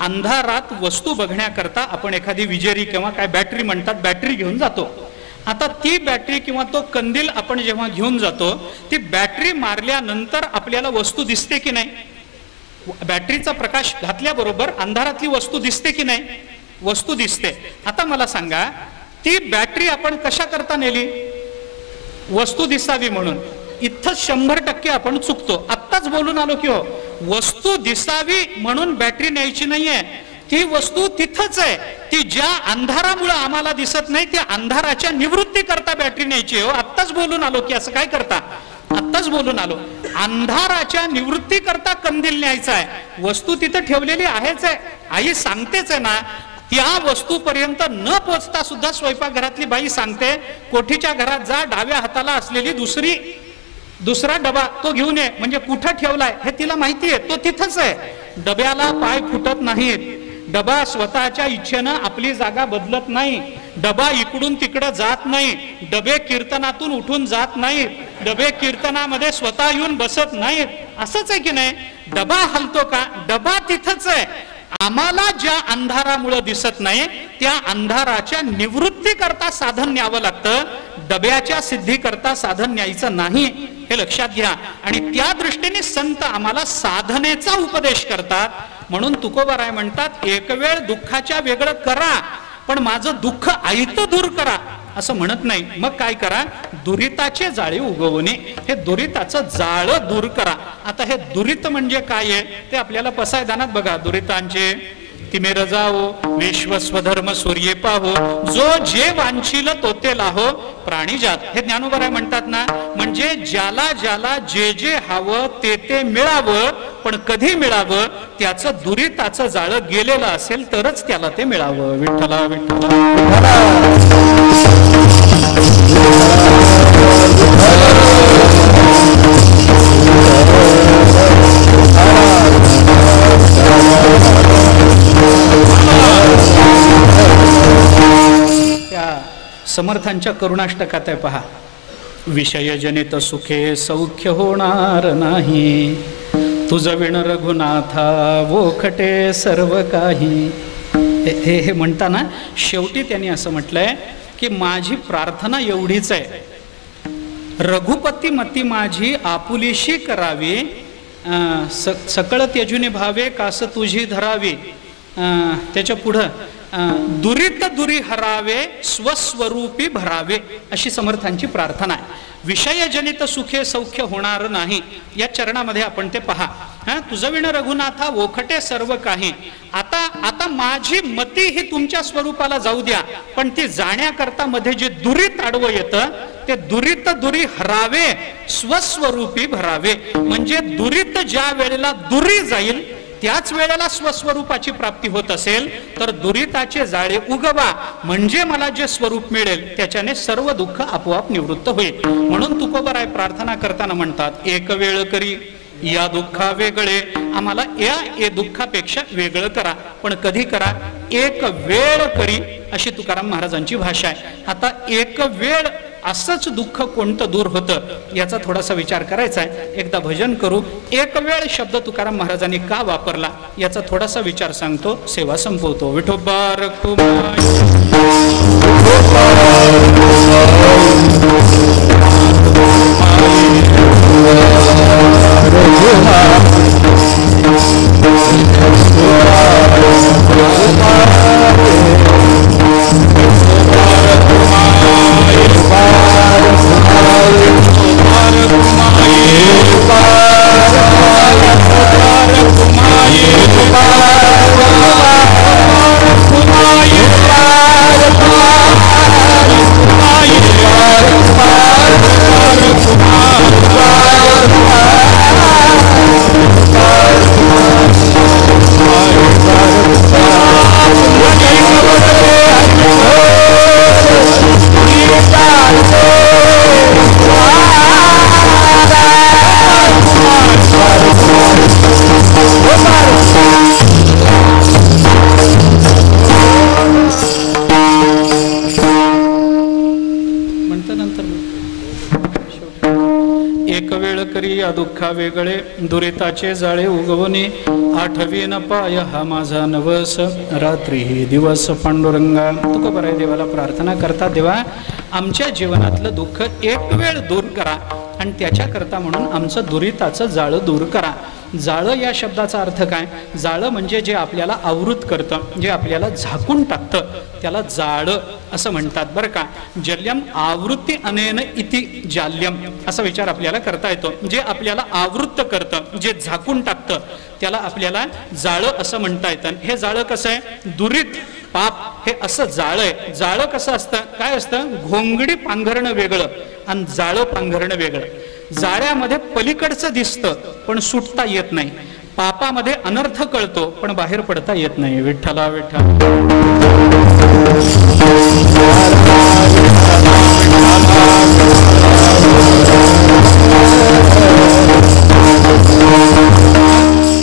अंधारात वस्तू बघण्याकरता आपण एखादी विजेरी किंवा काय बॅटरी म्हणतात बॅटरी घेऊन जातो. आता ती बॅटरी किंवा तो कंदील आपण जेव्हा घेऊन जातो ती बॅटरी मारल्यानंतर आपल्याला वस्तू दिसते की नाही? बॅटरीचा प्रकाश घातल्याबरोबर अंधारातली वस्तू दिसते की नाही? वस्तू दिसते. आता मला सांगा ती बॅटरी आपण कशा करता नेली? वस्तू दिसावी म्हणून. इथं 100% आपण चुकतो. आत्ताच बोलून आलो की हो, वस्तू दिसावी म्हणून बॅटरी न्यायची नाहीये. ती वस्तू तिथंच आहे. ती ज्या अंधारामुळे आम्हाला दिसत नाही त्या अंधाराच्या निवृत्ती करता बॅटरी न्यायची. हो, आत्ताच बोलून आलो की असं काय करता? आत्ताच बोलून आलो. अंधाराच्या निवृत्ती करता कंदील न्यायचा आहे. वस्तू तिथं ठेवलेली आहेच आहे. आई सांगतेच आहे ना. त्या वस्तूपर्यंत न पोचता सुद्धा स्वयंपाकघरातली बाई सांगते कोठीच्या घरात जा, डाव्या हाताला असलेली दुसरा डबा तो घेऊन ये. म्हणजे कुठं ठेवलाय हे तिला माहिती आहे. तो तिथंच आहे. डब्याला पाय फुटत नाहीत. डबा स्वतःच्या इच्छेनं आपली जागा बदलत नाही. डबा इकडून तिकडं जात नाही. डबे कीर्तनातून उठून जात नाहीत. डबे कीर्तनामध्ये स्वतः येऊन बसत नाहीत. असंच आहे की नाही? डबा हलतो का? डबा तिथंच आहे. आम्हाला ज्या अंधारामुळे दिसत नाही त्या अंधाराच्या निवृत्ती करता साधन न्यावं लागतं. डब्याच्या सिद्धी करता साधन न्यायचं नाही, हे लक्षात घ्या. आणि त्या दृष्टीने संत आम्हाला साधनेचा उपदेश करतात. म्हणून तुकोबाराय म्हणतात एक वेळ दुःखाच्या वेगळं करा पण माझं दुःख आयतं दूर करा असं म्हणत नाही. मग काय करा? दुरिताचे जाळे उगवणे. हे दुरिताचं जाळ दूर करा. आता हे दुरित म्हणजे काय आहे ते आपल्याला पसायदानात बघा. दुरितांचे तिमेर जाओ विश्व स्वधर्म सूर्ये पाहो जो जे वांछील तो ते लाहो प्राणी जात. हे ज्ञानोबराय म्हणतात ना. म्हणजे ज्याला ज्याला जे जे हवं ते ते मिळावं पण कधी मिळावं? त्याचं दुरिताचं जाळं गेलेलं असेल तरच त्याला ते मिळावं. विठ्ठला विठ्ठला. समर्थांच्या करुणाष्टकात आहे पहा. विषयजनित सुखे सौख्य होणार नाही, तुझ विण रघुनाथा वोखटे सर्व काही. हे म्हणताना शेवटी त्यांनी असं म्हटलंय की माझी प्रार्थना एवढीच आहे, रघुपती मती माझी आपुलीशी करावी, सकळ तेजुने भावे कास तुझी धरावी. त्याच्या पुढं दुरित दुरी हरावे स्वस्वरूपी भरावे अशी समर्थांची प्रार्थना आहे. विषयजनित सुखे सौख्य होणार नाही या चरणामध्ये आपण ते पहा. तुझं विण रघुनाथा ओखटे सर्व काही. आता माझी मती ही तुमच्या स्वरूपाला जाऊ द्या पण ती जाण्याकरता मध्ये जे दुरित आडवं येतं ते दुरित दुरी हरावे स्वस्वरूपी भरावे. म्हणजे दुरित ज्या वेळेला दुरी जाईल त्याच वेळेला स्वस्वरूपाची प्राप्ती होत असेल तर दुरिताचे जाळे उगवा म्हणजे मला जे स्वरूप मिळेल त्याच्याने सर्व दुःख आपोआप निवृत्त होईल. म्हणून तुकोबाराय प्रार्थना करताना म्हणतात एक वेळ करी या दुःखा वेगळे. आम्हाला या दुःखापेक्षा वेगळं करा पण कधी करा? एक वेळ करी अशी तुकाराम महाराजांची भाषा आहे. आता एक वेळ असंच दुःख कोणतं दूर होतं याचा थोडासा विचार करायचा आहे. एकदा भजन करू. एक वेळ शब्द तुकाराम महाराजांनी का वापरला याचा थोडासा विचार सांगतो, सेवा संपवतो. विठोबा रखुमाई. Yeah. करी या दुःखा वेगळे दुरिताचे जाळे उगवणे आठवीन पाय हा माझा नवस रात्री हे दिवस पांडुरंगा. तुका बराय देवाला प्रार्थना करता, देवा आमच्या जीवनातलं दुःख एक वेळ दूर करा आणि त्याच्याकरता म्हणून आमचं दुरिताचं जाळं दूर करा. जाळं या शब्दाचा अर्थ काय? जाळं म्हणजे जे आपल्याला आवृत करतं, जे आपल्याला झाकून टाकतं त्याला जाळं असं म्हणतात बरं का. जल्यम आवृत्ती अनेन इति जाल्यम असा विचार आपल्याला करता येतो. जे आपल्याला आवृत्त करतं, जे झाकून टाकतं त्याला आपल्याला जाळं असं म्हणता येतं. हे जाळं कसं आहे? दुरित पाप हे असं जाळं आहे. जाळं कसं असतं? काय असतं? घोंगडी पांघरणं वेगळं आणि जाळं पांघरणं वेगळं. जाळ्यामध्ये पलीकडचं दिसतं पण सुटता येत नाही. पापामध्ये अनर्थ कळतो पण बाहेर पडता येत नाही. विठ्ठला विठ्ठल.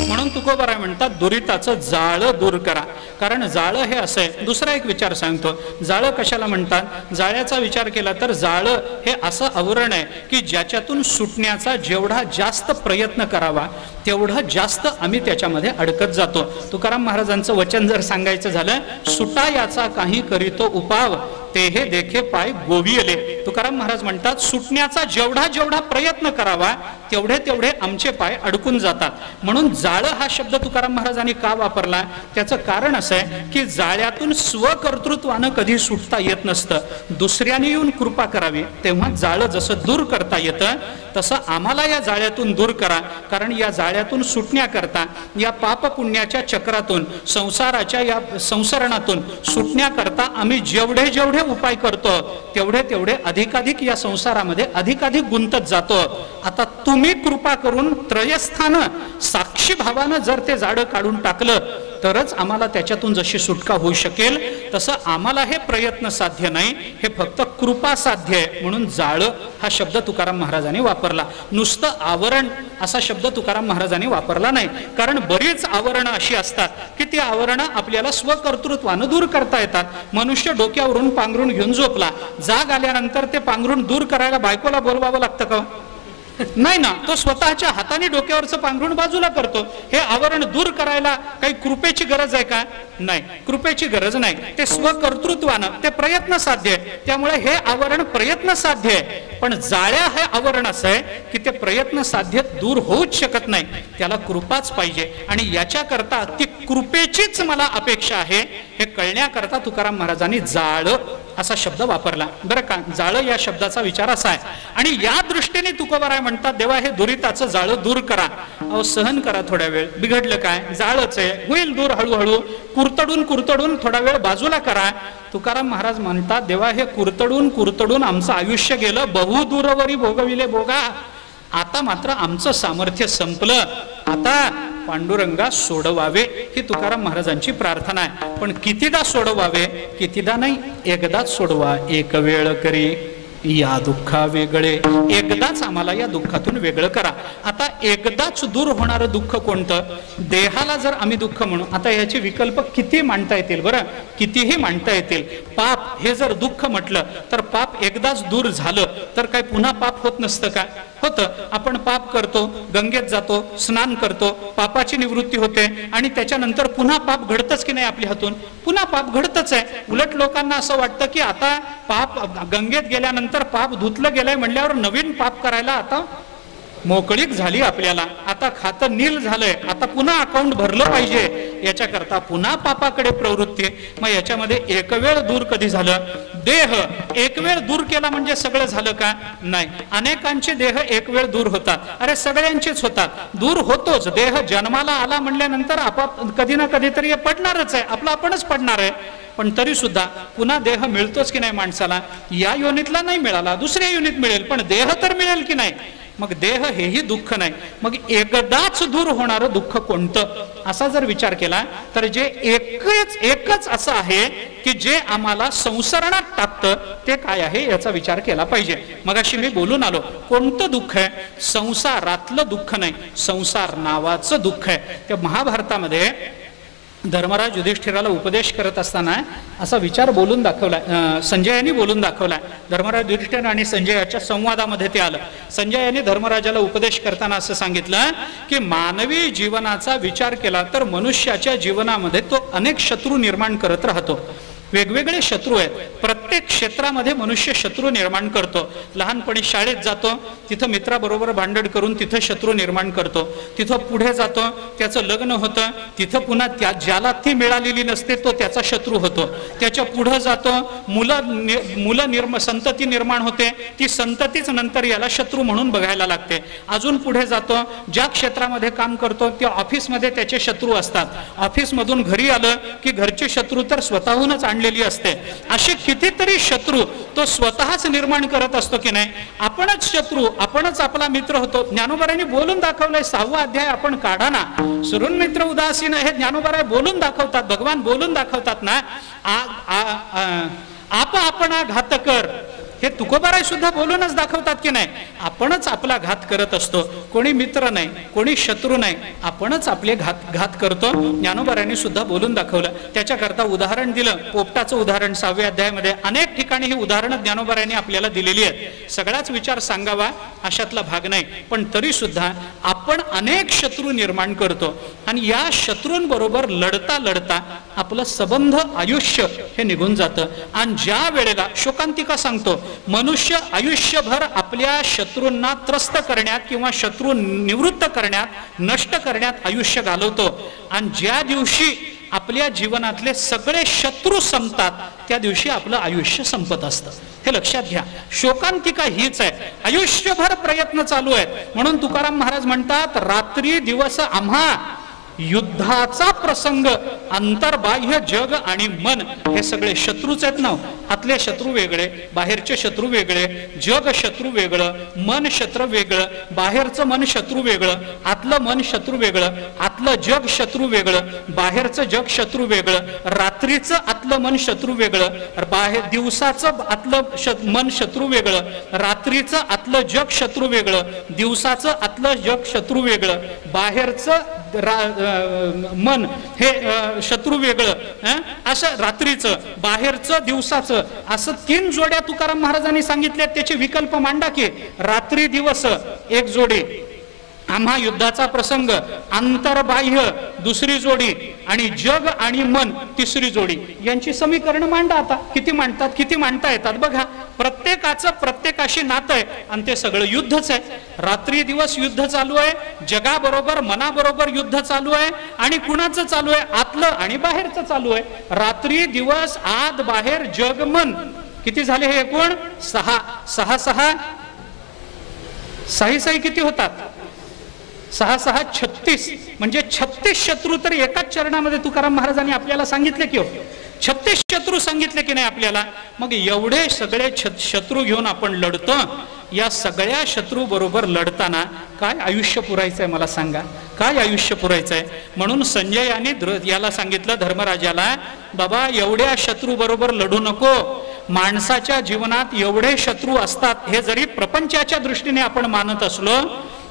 म्हणून तुकोबाराय म्हणतात दुरिताचं जाळं दूर करा. कारण जाळं हे असं आहे. दुसरा एक विचार सांगतो, जाळं कशाला म्हणतात? जाळ्याचा विचार केला तर जाळं हे असं आवरण आहे की ज्याच्यातून सुटण्याचा जेवढा जास्त प्रयत्न करावा तेवढं जास्त आम्ही त्याच्यामध्ये अडकत जातो. तुकाराम महाराजांचं वचन जर सांगायचं झालं, सुटा याचा काही करीतो उपाव ते हे देखे पाय गोवियले. तुकाराम महाराज म्हणतात सुटण्याचा जेवढा प्रयत्न करावा तेवढे तेवढे आमचे पाय अडकून जातात. म्हणून जाळं हा शब्द तुकाराम महाराजांनी का वापरला? त्याचं कारण असं आहे की जाळ्यातून स्वकर्तृत्वानं कधी सुटता येत नसतं. दुसऱ्याने येऊन कृपा करावी तेव्हा जाळं जसं दूर करता येतं तसं आम्हाला या जाळ्यातून दूर करा. कारण या जाळ्यातून सुटण्याकरता, या पाप पुण्याच्या चक्रातून, संसाराच्या या संसरणातून सुटण्याकरता आम्ही जेवढे जेवढे उपाय करतो तेवढे तेवढे अधिकाधिक या संसारामध्ये अधिकाधिक गुंतत जातो. आता तुम्ही कृपा करून त्रयस्थानं साक्षी भावानं जर ते जाळं काढून टाकलं तरच आम्हाला त्याच्यातून जशी सुटका होऊ शकेल. तसं आम्हाला हे प्रयत्न साध्य नाही, हे फक्त कृपा साध्य आहे. म्हणून जाळं हा शब्द तुकाराम महाराजांनी वापरला. नुसतं आवरण असा शब्द तुकाराम महाराजांनी वापरला नाही. कारण बरीच आवरणं अशी असतात की ती आवरणं आपल्याला स्वकर्तृत्वानं दूर करता येतात. मनुष्य डोक्यावरून पांघरून घेऊन झोपला, जाग आल्यानंतर ते पांघरून दूर करायला बायकोला बोलवावं लागतं का? नाही ना, तो स्वतःच्या हाताने डोक्यावरचं पांघरून बाजूला करतो. हे आवरण दूर करायला काही कृपेची गरज आहे का? नाही, कृपेची गरज नाही. ते स्वकर्तृत्वानं ते प्रयत्न साध्य आहे. त्यामुळे हे आवरण प्रयत्न साध्य आहे. पण जाळ्या हे आवरण असं आहे की ते प्रयत्न साध्य दूर होऊच शकत नाही, त्याला कृपाच पाहिजे. आणि याच्याकरता ती कृपेचीच मला अपेक्षा आहे हे कळण्याकरता तुकाराम महाराजांनी जाळं असा शब्द वापरला बरं का. जाळं या शब्दाचा विचार असा आहे. आणि या दृष्टीने तुकोबाराय म्हणतात देवा हे दुरिताचं जाळं दूर करा. अहो सहन करा थोड्या वेळ, बिघडलं काय? जाळच आहे, होईल दूर हळूहळू. कुरतडून थोडा वेळ बाजूला करा. तुकाराम महाराज म्हणतात देवा हे कुरतडून आमचं आयुष्य गेलं, बहु दूरवरी भोगविले भोगा. आता मात्र आमचं सामर्थ्य संपलं, आता पांडुरंगा सोडवावे ही तुकाराम महाराजांची प्रार्थना आहे. पण कितीदा सोडवावे? कितीदा नाही, एकदाच सोडवा. एक वेळ करी या दुःखा वेगळे, एकदाच आम्हाला या दुःखातून वेगळं करा. आता एकदाच दूर होणारं दुःख कोणतं? देहाला जर आम्ही दुःख म्हणू, आता याचे विकल्प किती मांडता येतील बरं, कितीही मांडता येतील. पाप हे जर दुःख म्हटलं तर पाप एकदाच दूर झालं तर काय पुन्हा पाप होत नसतं का? होतं. आपण पाप करतो, गंगेत जातो, स्नान करतो, पापाची निवृत्ती होते आणि त्याच्यानंतर पुन्हा पाप घडतच की नाही आपल्या हातून? पुन्हा पाप घडतच आहे. उलट लोकांना असं वाटतं की आता पाप गंगेत गेल्यानंतर पाप धुतलं गेलंय म्हणल्यावर नवीन पाप करायला आता मोकळीक झाली आपल्याला, आता खातं नील झालंय, आता पुन्हा अकाउंट भरलं पाहिजे, याच्याकरता पुन्हा पापाकडे प्रवृत्ती. मग याच्यामध्ये एक वेळ दूर कधी झालं? देह एक वेळ दूर केला म्हणजे सगळं झालं का? नाही. अनेकांचे देह एक वेळ दूर होतात. अरे सगळ्यांचेच होतात, दूर होतोच. देह जन्माला आला म्हणल्यानंतर आपाप कधी ना कधीतरी पडणारच आहे, आपलं आपणच पडणार आहे. पण तरी सुद्धा पुन्हा देह मिळतोच की नाही माणसाला? या योनीतला नाही मिळाला, दुसऱ्या योनीत मिळेल, पण देह तर मिळेल की नाही? मग देह हेही दुःख नाही. मग एकदाच दूर होणारं दुःख कोणतं असा जर विचार केला तर जे एकच असं आहे की जे आम्हाला संसरणात टाकतं ते काय आहे याचा विचार केला पाहिजे. मगाशी मी बोलून आलो, कोणतं दुःख आहे? संसारातलं दुःख नाही, संसार नावाचं दुःख आहे. त्या महाभारतामध्ये धर्मराज युधिष्ठिराला उपदेश करत असताना असा विचार बोलून दाखवला, संजयाने बोलून दाखवला. धर्मराज युधिष्ठिर आणि संजयाच्या संवादामध्ये ते आलं. संजयाने धर्मराजाला उपदेश करताना असं सांगितलं की मानवी जीवनाचा विचार केला तर मनुष्याच्या जीवनामध्ये तो अनेक शत्रू निर्माण करत राहतो. वेगवेगळे शत्रू आहेत. प्रत्येक क्षेत्रामध्ये मनुष्य शत्रू निर्माण करतो. लहानपणी शाळेत जातो, तिथं मित्राबरोबर भांडण करून तिथं शत्रू निर्माण करतो. तिथं पुढे जातो, त्याचं लग्न होतं, तिथं पुन्हा ज्याला ती मिळालेली नसते तो त्याचा शत्रू होतो. त्याच्या पुढं जातो, संतती निर्माण होते, ती संततीच नंतर याला शत्रू म्हणून बघायला लागते. अजून पुढे जातो, ज्या क्षेत्रामध्ये काम करतो त्या ऑफिसमध्ये त्याचे शत्रू असतात. ऑफिसमधून घरी आलं की घरचे शत्रू तर स्वतःहूनच आणलेली असते. असे कितीतरी शत्रू तो स्वतःच निर्माण करत असतो की नाही. आपणच शत्रू, आपणच आपला मित्र होतो. ज्ञानोबारांनी बोलून दाखवलंय. 6वा अध्याय आपण काढा ना. सुरून मित्र उदासीन हे ज्ञानोबाराय बोलून दाखवतात, भगवान बोलून दाखवतात ना. आपणा घात कर हे तुकोबाराय सुद्धा बोलूनच दाखवतात की नाही. आपणच आपला घात करत असतो. कोणी मित्र नाही, कोणी शत्रू नाही, आपणच आपले घात करतो. ज्ञानोबारांनी सुद्धा बोलून दाखवलं. त्याच्याकरता उदाहरण दिलं, पोपटाचं उदाहरण 6व्या अध्यायामध्ये. अनेक ठिकाणी ही उदाहरणं ज्ञानोबारांनी आपल्याला दिलेली आहेत. सगळाच विचार सांगावा अशातला भाग नाही, पण तरी सुद्धा आपण अनेक शत्रू निर्माण करतो आणि या शत्रूंबरोबर लढता लढता आपलं संबंध आयुष्य हे निघून जातं. आणि ज्या वेळेला शोकांतिका सांगतो, मनुष्य आयुष्यभर आपल्या शत्रूंना त्रस्त करण्यात किंवा शत्रू निवृत्त करण्यात, नष्ट करण्यात आयुष्य घालवतो. आणि ज्या दिवशी आपल्या जीवनातले सगळे शत्रू संपतात त्या दिवशी आपलं आयुष्य संपत असतं. हे लक्षात घ्या. शोकांतिका हीच आहे. आयुष्यभर प्रयत्न चालू आहेत. म्हणून तुकाराम महाराज म्हणतात, रात्री दिवस आम्हा युद्धाचा प्रसंग, अंतर्बाह्य जग आणि मन हे सगळे शत्रूच आहेत ना. आतले शत्रू वेगळे, बाहेरचे शत्रू वेगळे, जग शत्रू वेगळं, मन शत्रू वेगळं, बाहेरचं मन शत्रू वेगळं, आतलं मन शत्रू वेगळं, आतलं जग शत्रू वेगळं, बाहेरचं जग शत्रू वेगळं, रात्रीचं आतलं मन शत्रू वेगळं, बाहेर दिवसाचं आतलं मन शत्रू वेगळं, रात्रीचं आतलं जग शत्रू वेगळं, दिवसाचं आतलं जग शत्रू वेगळं, बाहेरचं मन हे शत्रू वेगळं, असं रात्रीचं, बाहेरचं, दिवसाचं, असं 3 जोड्या तुकाराम महाराजांनी सांगितल्या. त्याचे विकल्प मांडा की रात्री दिवस एक जोडी, आम्हा युद्धाचा प्रसंग, अंतर्बाह्य दुसरी जोडी आणि जग आणि मन तिसरी जोडी. यांची समीकरण मांडा. आता किती मांडतात, किती मांडता येतात बघा. प्रत्येकाचं प्रत्येकाशी नातं आहे आणि ते सगळं युद्धच आहे. रात्री दिवस युद्ध चालू आहे, जगाबरोबर मनाबरोबर युद्ध चालू आहे. आणि कुणाचं चालू आहे? आतलं आणि बाहेरचं चालू आहे. रात्री दिवस, आत बाहेर, जग मन. किती झाले हे एकूण? 6. 6 6 6 6 किती होतात? 6 6 36. म्हणजे 36 शत्रू तर एकाच चरणामध्ये तुकाराम महाराजांनी आपल्याला सांगितले की हो. 36 शत्रू सांगितले की नाही आपल्याला. मग एवढे सगळे शत्रू घेऊन आपण लढतो. या सगळ्या शत्रू बरोबर लढताना काय आयुष्य पुरायचंय मला सांगा, काय आयुष्य पुरायचंय. म्हणून संजयाने याला सांगितलं, धर्मराजाला, बाबा एवढ्या शत्रू बरोबर लढू नको. माणसाच्या जीवनात एवढे शत्रू असतात हे जरी प्रपंचाच्या दृष्टीने आपण मानत असलो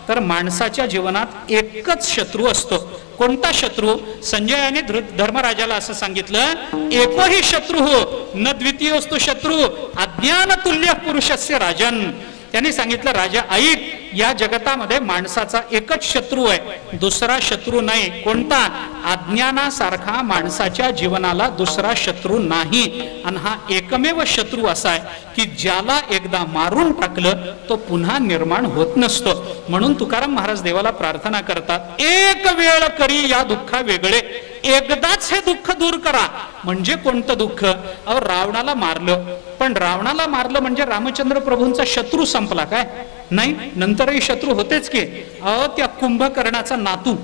तर माणसाच्या जीवनात एकच शत्रू असतो. कोणता शत्रू? संजयाने धर्मराजाला असं सांगितलं, एकोही शत्रू हो न द्वितीयोस्तु शत्रू अज्ञान तुल्य पुरुषस्य राजन. त्यांनी सांगितलं, राजा ऐक, या जगतामध्ये माणसाचा एकच शत्रू आहे, दुसरा शत्रू नाही. कोणता? अज्ञानासारखा माणसाच्या जीवनाला दुसरा शत्रू नाही. आणि हा एकमेव शत्रू असा आहे की ज्याला एकदा मारून टाकलं तो पुन्हा निर्माण होत नसतो. म्हणून तुकाराम महाराज देवाला प्रार्थना करतात, एक वेळ करी या दुःखा वेगळे, एकदाच हे दुःख दूर करा. म्हणजे कोणतं दुःख? अहो, रावणाला मारलं, पण रावणाला मारलं म्हणजे रामचंद्र प्रभूंचा शत्रू संपला काय? नाही, नंतरही शत्रू होतेच की. अहो, त्या कुंभकर्णाचा नातू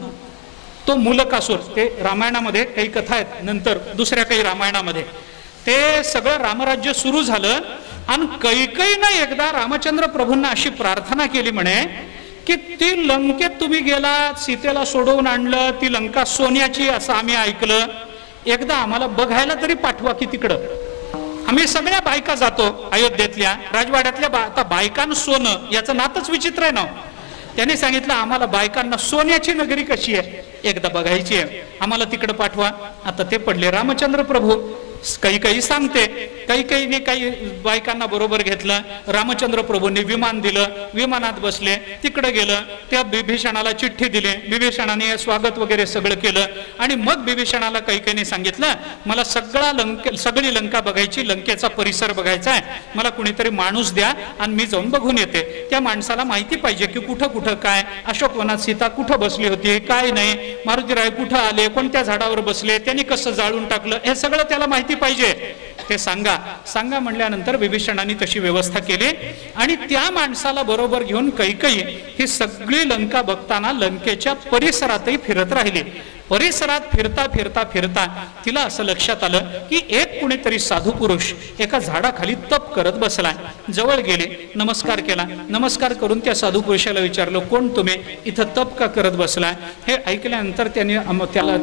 तो मूलकासूर, ते रामायणामध्ये काही कथा आहेत, नंतर दुसऱ्या काही रामायणामध्ये ते सगळं रामराज्य सुरू झालं. आणि कैकेयीनं एकदा रामचंद्र प्रभूंना अशी प्रार्थना केली म्हणे की ती लंकेत तुम्ही गेला, सीतेला सोडवून आणलं, ती लंका सोन्याची असं आम्ही ऐकलं, एकदा आम्हाला बघायला तरी पाठवा की तिकडं. आम्ही सगळ्या बायका जातो अयोध्येतल्या राजवाड्यातल्या. आता बायकांना सोनं याचं नातच विचित्र आहे ना. त्याने सांगितलं, आम्हाला बायकांना सोन्याची नगरी कशी आहे एकदा बघायची आहे, आम्हाला तिकडे पाठवा. आता ते पडले रामचंद्र प्रभू. काही सांगते, काही काही बायकांना बरोबर घेतलं. रामचंद्र प्रभूंनी विमान दिलं, विमानात बसले, तिकडे गेलं. त्या बिभीषणाला चिठ्ठी दिली, बिभीषणाने स्वागत वगैरे सगळं केलं. आणि मग बिभीषणाला काही सांगितलं, मला सगळी लंका बघायची, लंकेचा परिसर बघायचा आहे, मला कुणीतरी माणूस द्या आणि मी जाऊन बघून येते. त्या माणसाला माहिती पाहिजे की कुठं काय, अशोकवनात सीता कुठं बसली होती, काय नाही, मारुतीराय कुठं आले, कोणत्या झाडावर बसले, त्यांनी कसं जाळून टाकलं, हे सगळं त्याला माहिती पाहिजे. ते सांगा म्हणल्यानंतर विभीषणाने तशी व्यवस्था केली. आणि त्या माणसाला बरोबर घेऊन कैकेयी ही सगळी लंका बघताना लंकेच्या परिसरातही फिरत राहिली. परिसरात फिरता तिला असं लक्षात आलं की एक कुणीतरी साधू पुरुष एका झाडाखाली तप करत बसलाय. जवळ गेले, नमस्कार केला. नमस्कार करून त्या साधू पुरुषाला विचारलं, कोण तुम्ही, इथं तप का करत बसलाय? हे ऐकल्यानंतर त्याने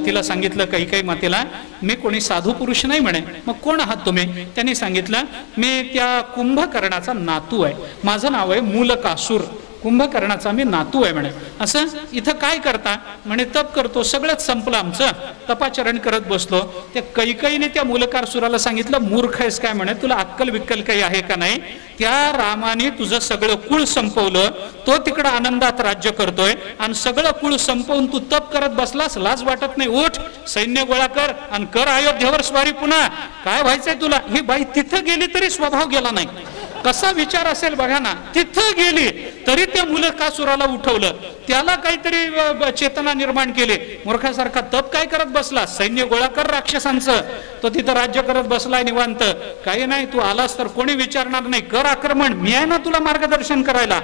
तिला सांगितलं, कैकेयी मातेला, मी कोणी साधू पुरुष नाही म्हणे. मग कोण आहात तुम्ही? त्यांनी सांगितलं, मी त्या कुंभकर्णाचा नातू आहे, माझं नाव आहे मूलकासूर, कुंभकर्णाचा मी नातू आहे म्हणे. असं इथं काय करता? म्हणे तप करतो. सगळंच संपलं आमचं, तपाचरण करत बसलो. त्या कैकेयीने त्या मूलकासुराला सांगितलं, मूर्ख आहेस काय म्हणे, तुला अक्कल विक्कल काही आहे का नाही? त्या रामाने तुझं सगळं कुळ संपवलं, तो तिकडं आनंदात राज्य करतोय आणि सगळं कुळ संपवून तू तप करत बसलास, लाज वाटत नाही? उठ, सैन्य गोळा कर आणि कर अयोध्येवर स्वारी पुन्हा. काय व्हायचंय तुला? ही बाई तिथं गेली तरी स्वभाव गेला नाही. कसा विचार असेल बघा ना, तिथं गेली तरी त्या मूलकासुराला उठवलं, त्याला काहीतरी चेतना निर्माण केली. मूर्खासारखा तप काय करत बसला? सैन्य गोळा कर राक्षसांचं. तो तिथं राज्य करत बसलाय निवांत. काही नाही, तू आलास तर कोणी विचारणार नाही, कर आक्रमण, मी आहे ना तुला मार्गदर्शन करायला.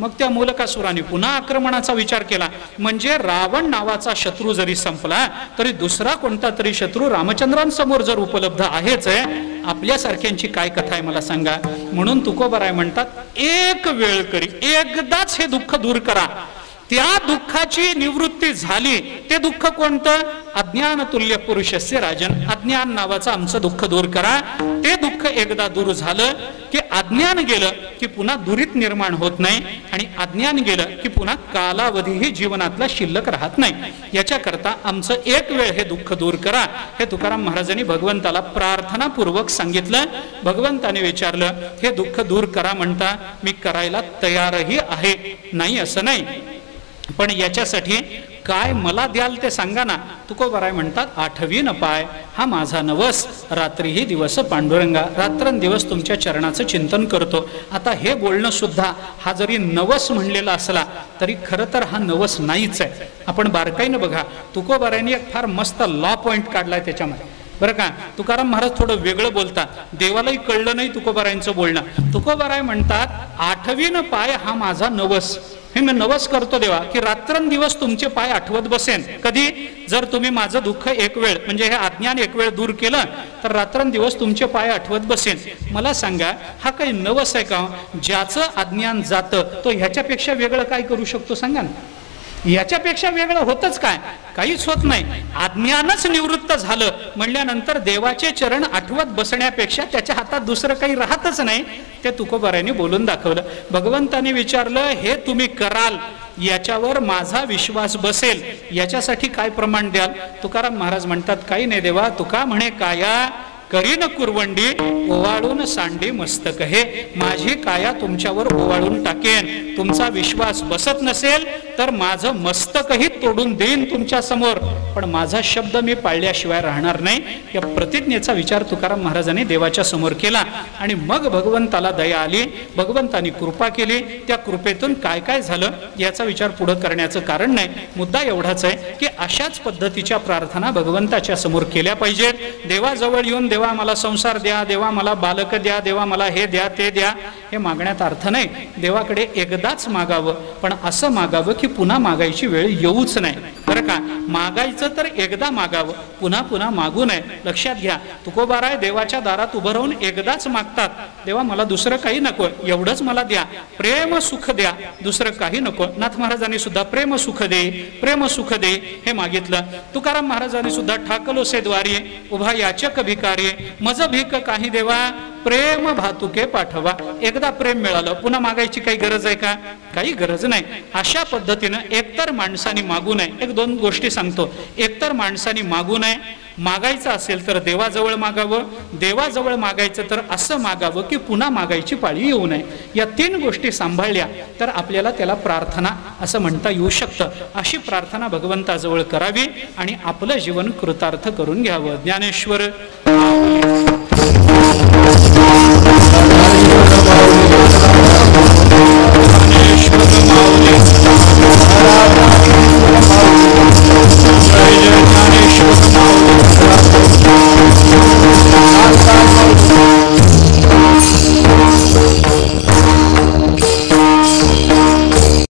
मग त्या मूलकासुराने पुन्हा आक्रमणाचा विचार केला. म्हणजे रावण नावाचा शत्रू जरी संपला तरी दुसरा कोणता तरी शत्रू रामचंद्रांसमोर जर उपलब्ध आहेच आहे. आपल्यासारख्यांची काय कथा आहे मला सांगा. म्हणून तुकोबराय म्हणतात, एक वेळ करी, एकदाच हे दुःख दूर करा. त्या दुःखाची निवृत्ती झाली. ते दुःख कोणतं? अज्ञान तुल्य पुरुषस्य राजन, अज्ञान नावाचं आमचं दुःख दूर करा. ते दुःख एकदा दूर झालं की अज्ञान गेलं की पुन्हा दुरीत निर्माण होत नाही. आणि अज्ञान गेलं की पुन्हा कालावधीही जीवनातला शिल्लक राहत नाही. याच्याकरता आमचं एक वेळ हे दुःख दूर करा. हे तुकाराम महाराजांनी भगवंताला प्रार्थनापूर्वक सांगितलं. भगवंताने विचारलं, हे दुःख दूर करा म्हणता, मी करायला तयारही आहे, नाही असं नाही, पण याच्यासाठी काय मला द्याल ते सांगा ना. तुकोबराय म्हणतात, आठवीन पाय हा माझा नवस, रात्रीही दिवस पांडुरंगा, रात्रंदिवस तुमच्या चरणाचं चिंतन करतो. आता हे बोलणं सुद्धा हा जरी नवस म्हणलेला असला तरी खरं तर हा नवस नाहीच आहे. आपण बारकाईनं बघा, तुकोबरायांनी एक फार मस्त लॉ पॉइंट काढलाय त्याच्यामध्ये बरं का. तुकाराम महाराज थोडं वेगळं बोलतात, देवालाही कळलं नाही तुकोबरायांचं बोलणं. तुकोबराय म्हणतात, आठवीन पाय हा माझा नवस, हे मी नवस करतो देवा की रात्रंदिवस तुमचे पाय आठवत बसेन. कधी? जर तुम्ही माझं दुःख एक वेळ म्हणजे हे अज्ञान एक वेळ दूर केलं तर रात्रंदिवस तुमचे पाय आठवत बसेन. मला सांगा, हा काही नवस आहे का? ज्याचं अज्ञान जातं तो ह्याच्यापेक्षा वेगळं काय करू शकतो सांगा ना. याच्यापेक्षा वेगळं होतच काय? काहीच होत नाही. अज्ञानच निवृत्त झालं म्हणल्यानंतर देवाचे चरण आठवत बसण्यापेक्षा त्याच्या हातात दुसरं काही राहतच नाही. ते तुकोबरायांनी बोलून दाखवलं. भगवंताने विचारलं, हे तुम्ही कराल, याच्यावर माझा विश्वास बसेल, याच्यासाठी काय प्रमाण द्याल? तुकाराम महाराज म्हणतात, काही नाही देवा, तुका म्हणे काया करीन कुरवंडी, ओवाळून सांडी मस्तक हे, माझी काया तुमच्यावर ओवाळून टाकेन. तुमचा विश्वास बसत नसेल तर माझं मस्तकही तोडून देईन तुमच्या समोर, पण माझा शब्द मी पाळल्याशिवाय राहणार नाही. या प्रतिज्ञेचा विचार तुकाराम महाराजांनी देवाच्या समोर केला. आणि मग भगवंताला दया आली, भगवंतानी कृपा केली. त्या कृपेतून काय काय झालं याचा विचार पुढे करण्याचं कारण नाही. मुद्दा एवढाच आहे की अशाच पद्धतीच्या प्रार्थना भगवंताच्या समोर केल्या पाहिजेत. देवाजवळ येऊन देवा मला संसार द्या, देवा मला बालक द्या, देवा मला हे द्या ते द्या, हे मागण्यात अर्थ नाही. देवाकडे एकदाच मागावं, पण असं मागावं की पुन्हा मागायची वेळ येऊच नाही. बरं का, मागायचं तर एकदा मागावं, पुन्हा पुन्हा मागू नये. लक्षात घ्या, तुकोबाराय देवाच्या दारात उभं राहून एकदाच मागतात, देवा मला दुसरं काही नको, एवढंच मला द्या, प्रेम सुख द्या, दुसरं काही नको. नाथ महाराजांनी सुद्धा प्रेम सुख दे, प्रेम सुख दे हे मागितलं. तुकाराम महाराजांनी सुद्धा ठाकलोसे द्वारी उभा याचक भिकारी, मज भीक काही देवा, प्रेम भातुके पाठवा. एकदा प्रेम मिळालं पुन्हा मागायची काही गरज आहे का? काही गरज नाही. अशा पद्धतीनं एकतर माणसाने मागू नये. एक दोन गोष्टी सांगतो. एकतर माणसाने मागू नये. मागायचं असेल तर देवाजवळ मागावं. देवाजवळ मागायचं तर असं मागावं की पुन्हा मागायची पाळी येऊ नये. या 3 गोष्टी सांभाळल्या तर आपल्याला त्याला प्रार्थना असं म्हणता येऊ शकतं. अशी प्रार्थना भगवंताजवळ करावी आणि आपलं जीवन कृतार्थ करून घ्यावं. ज्ञानेश्वर माऊली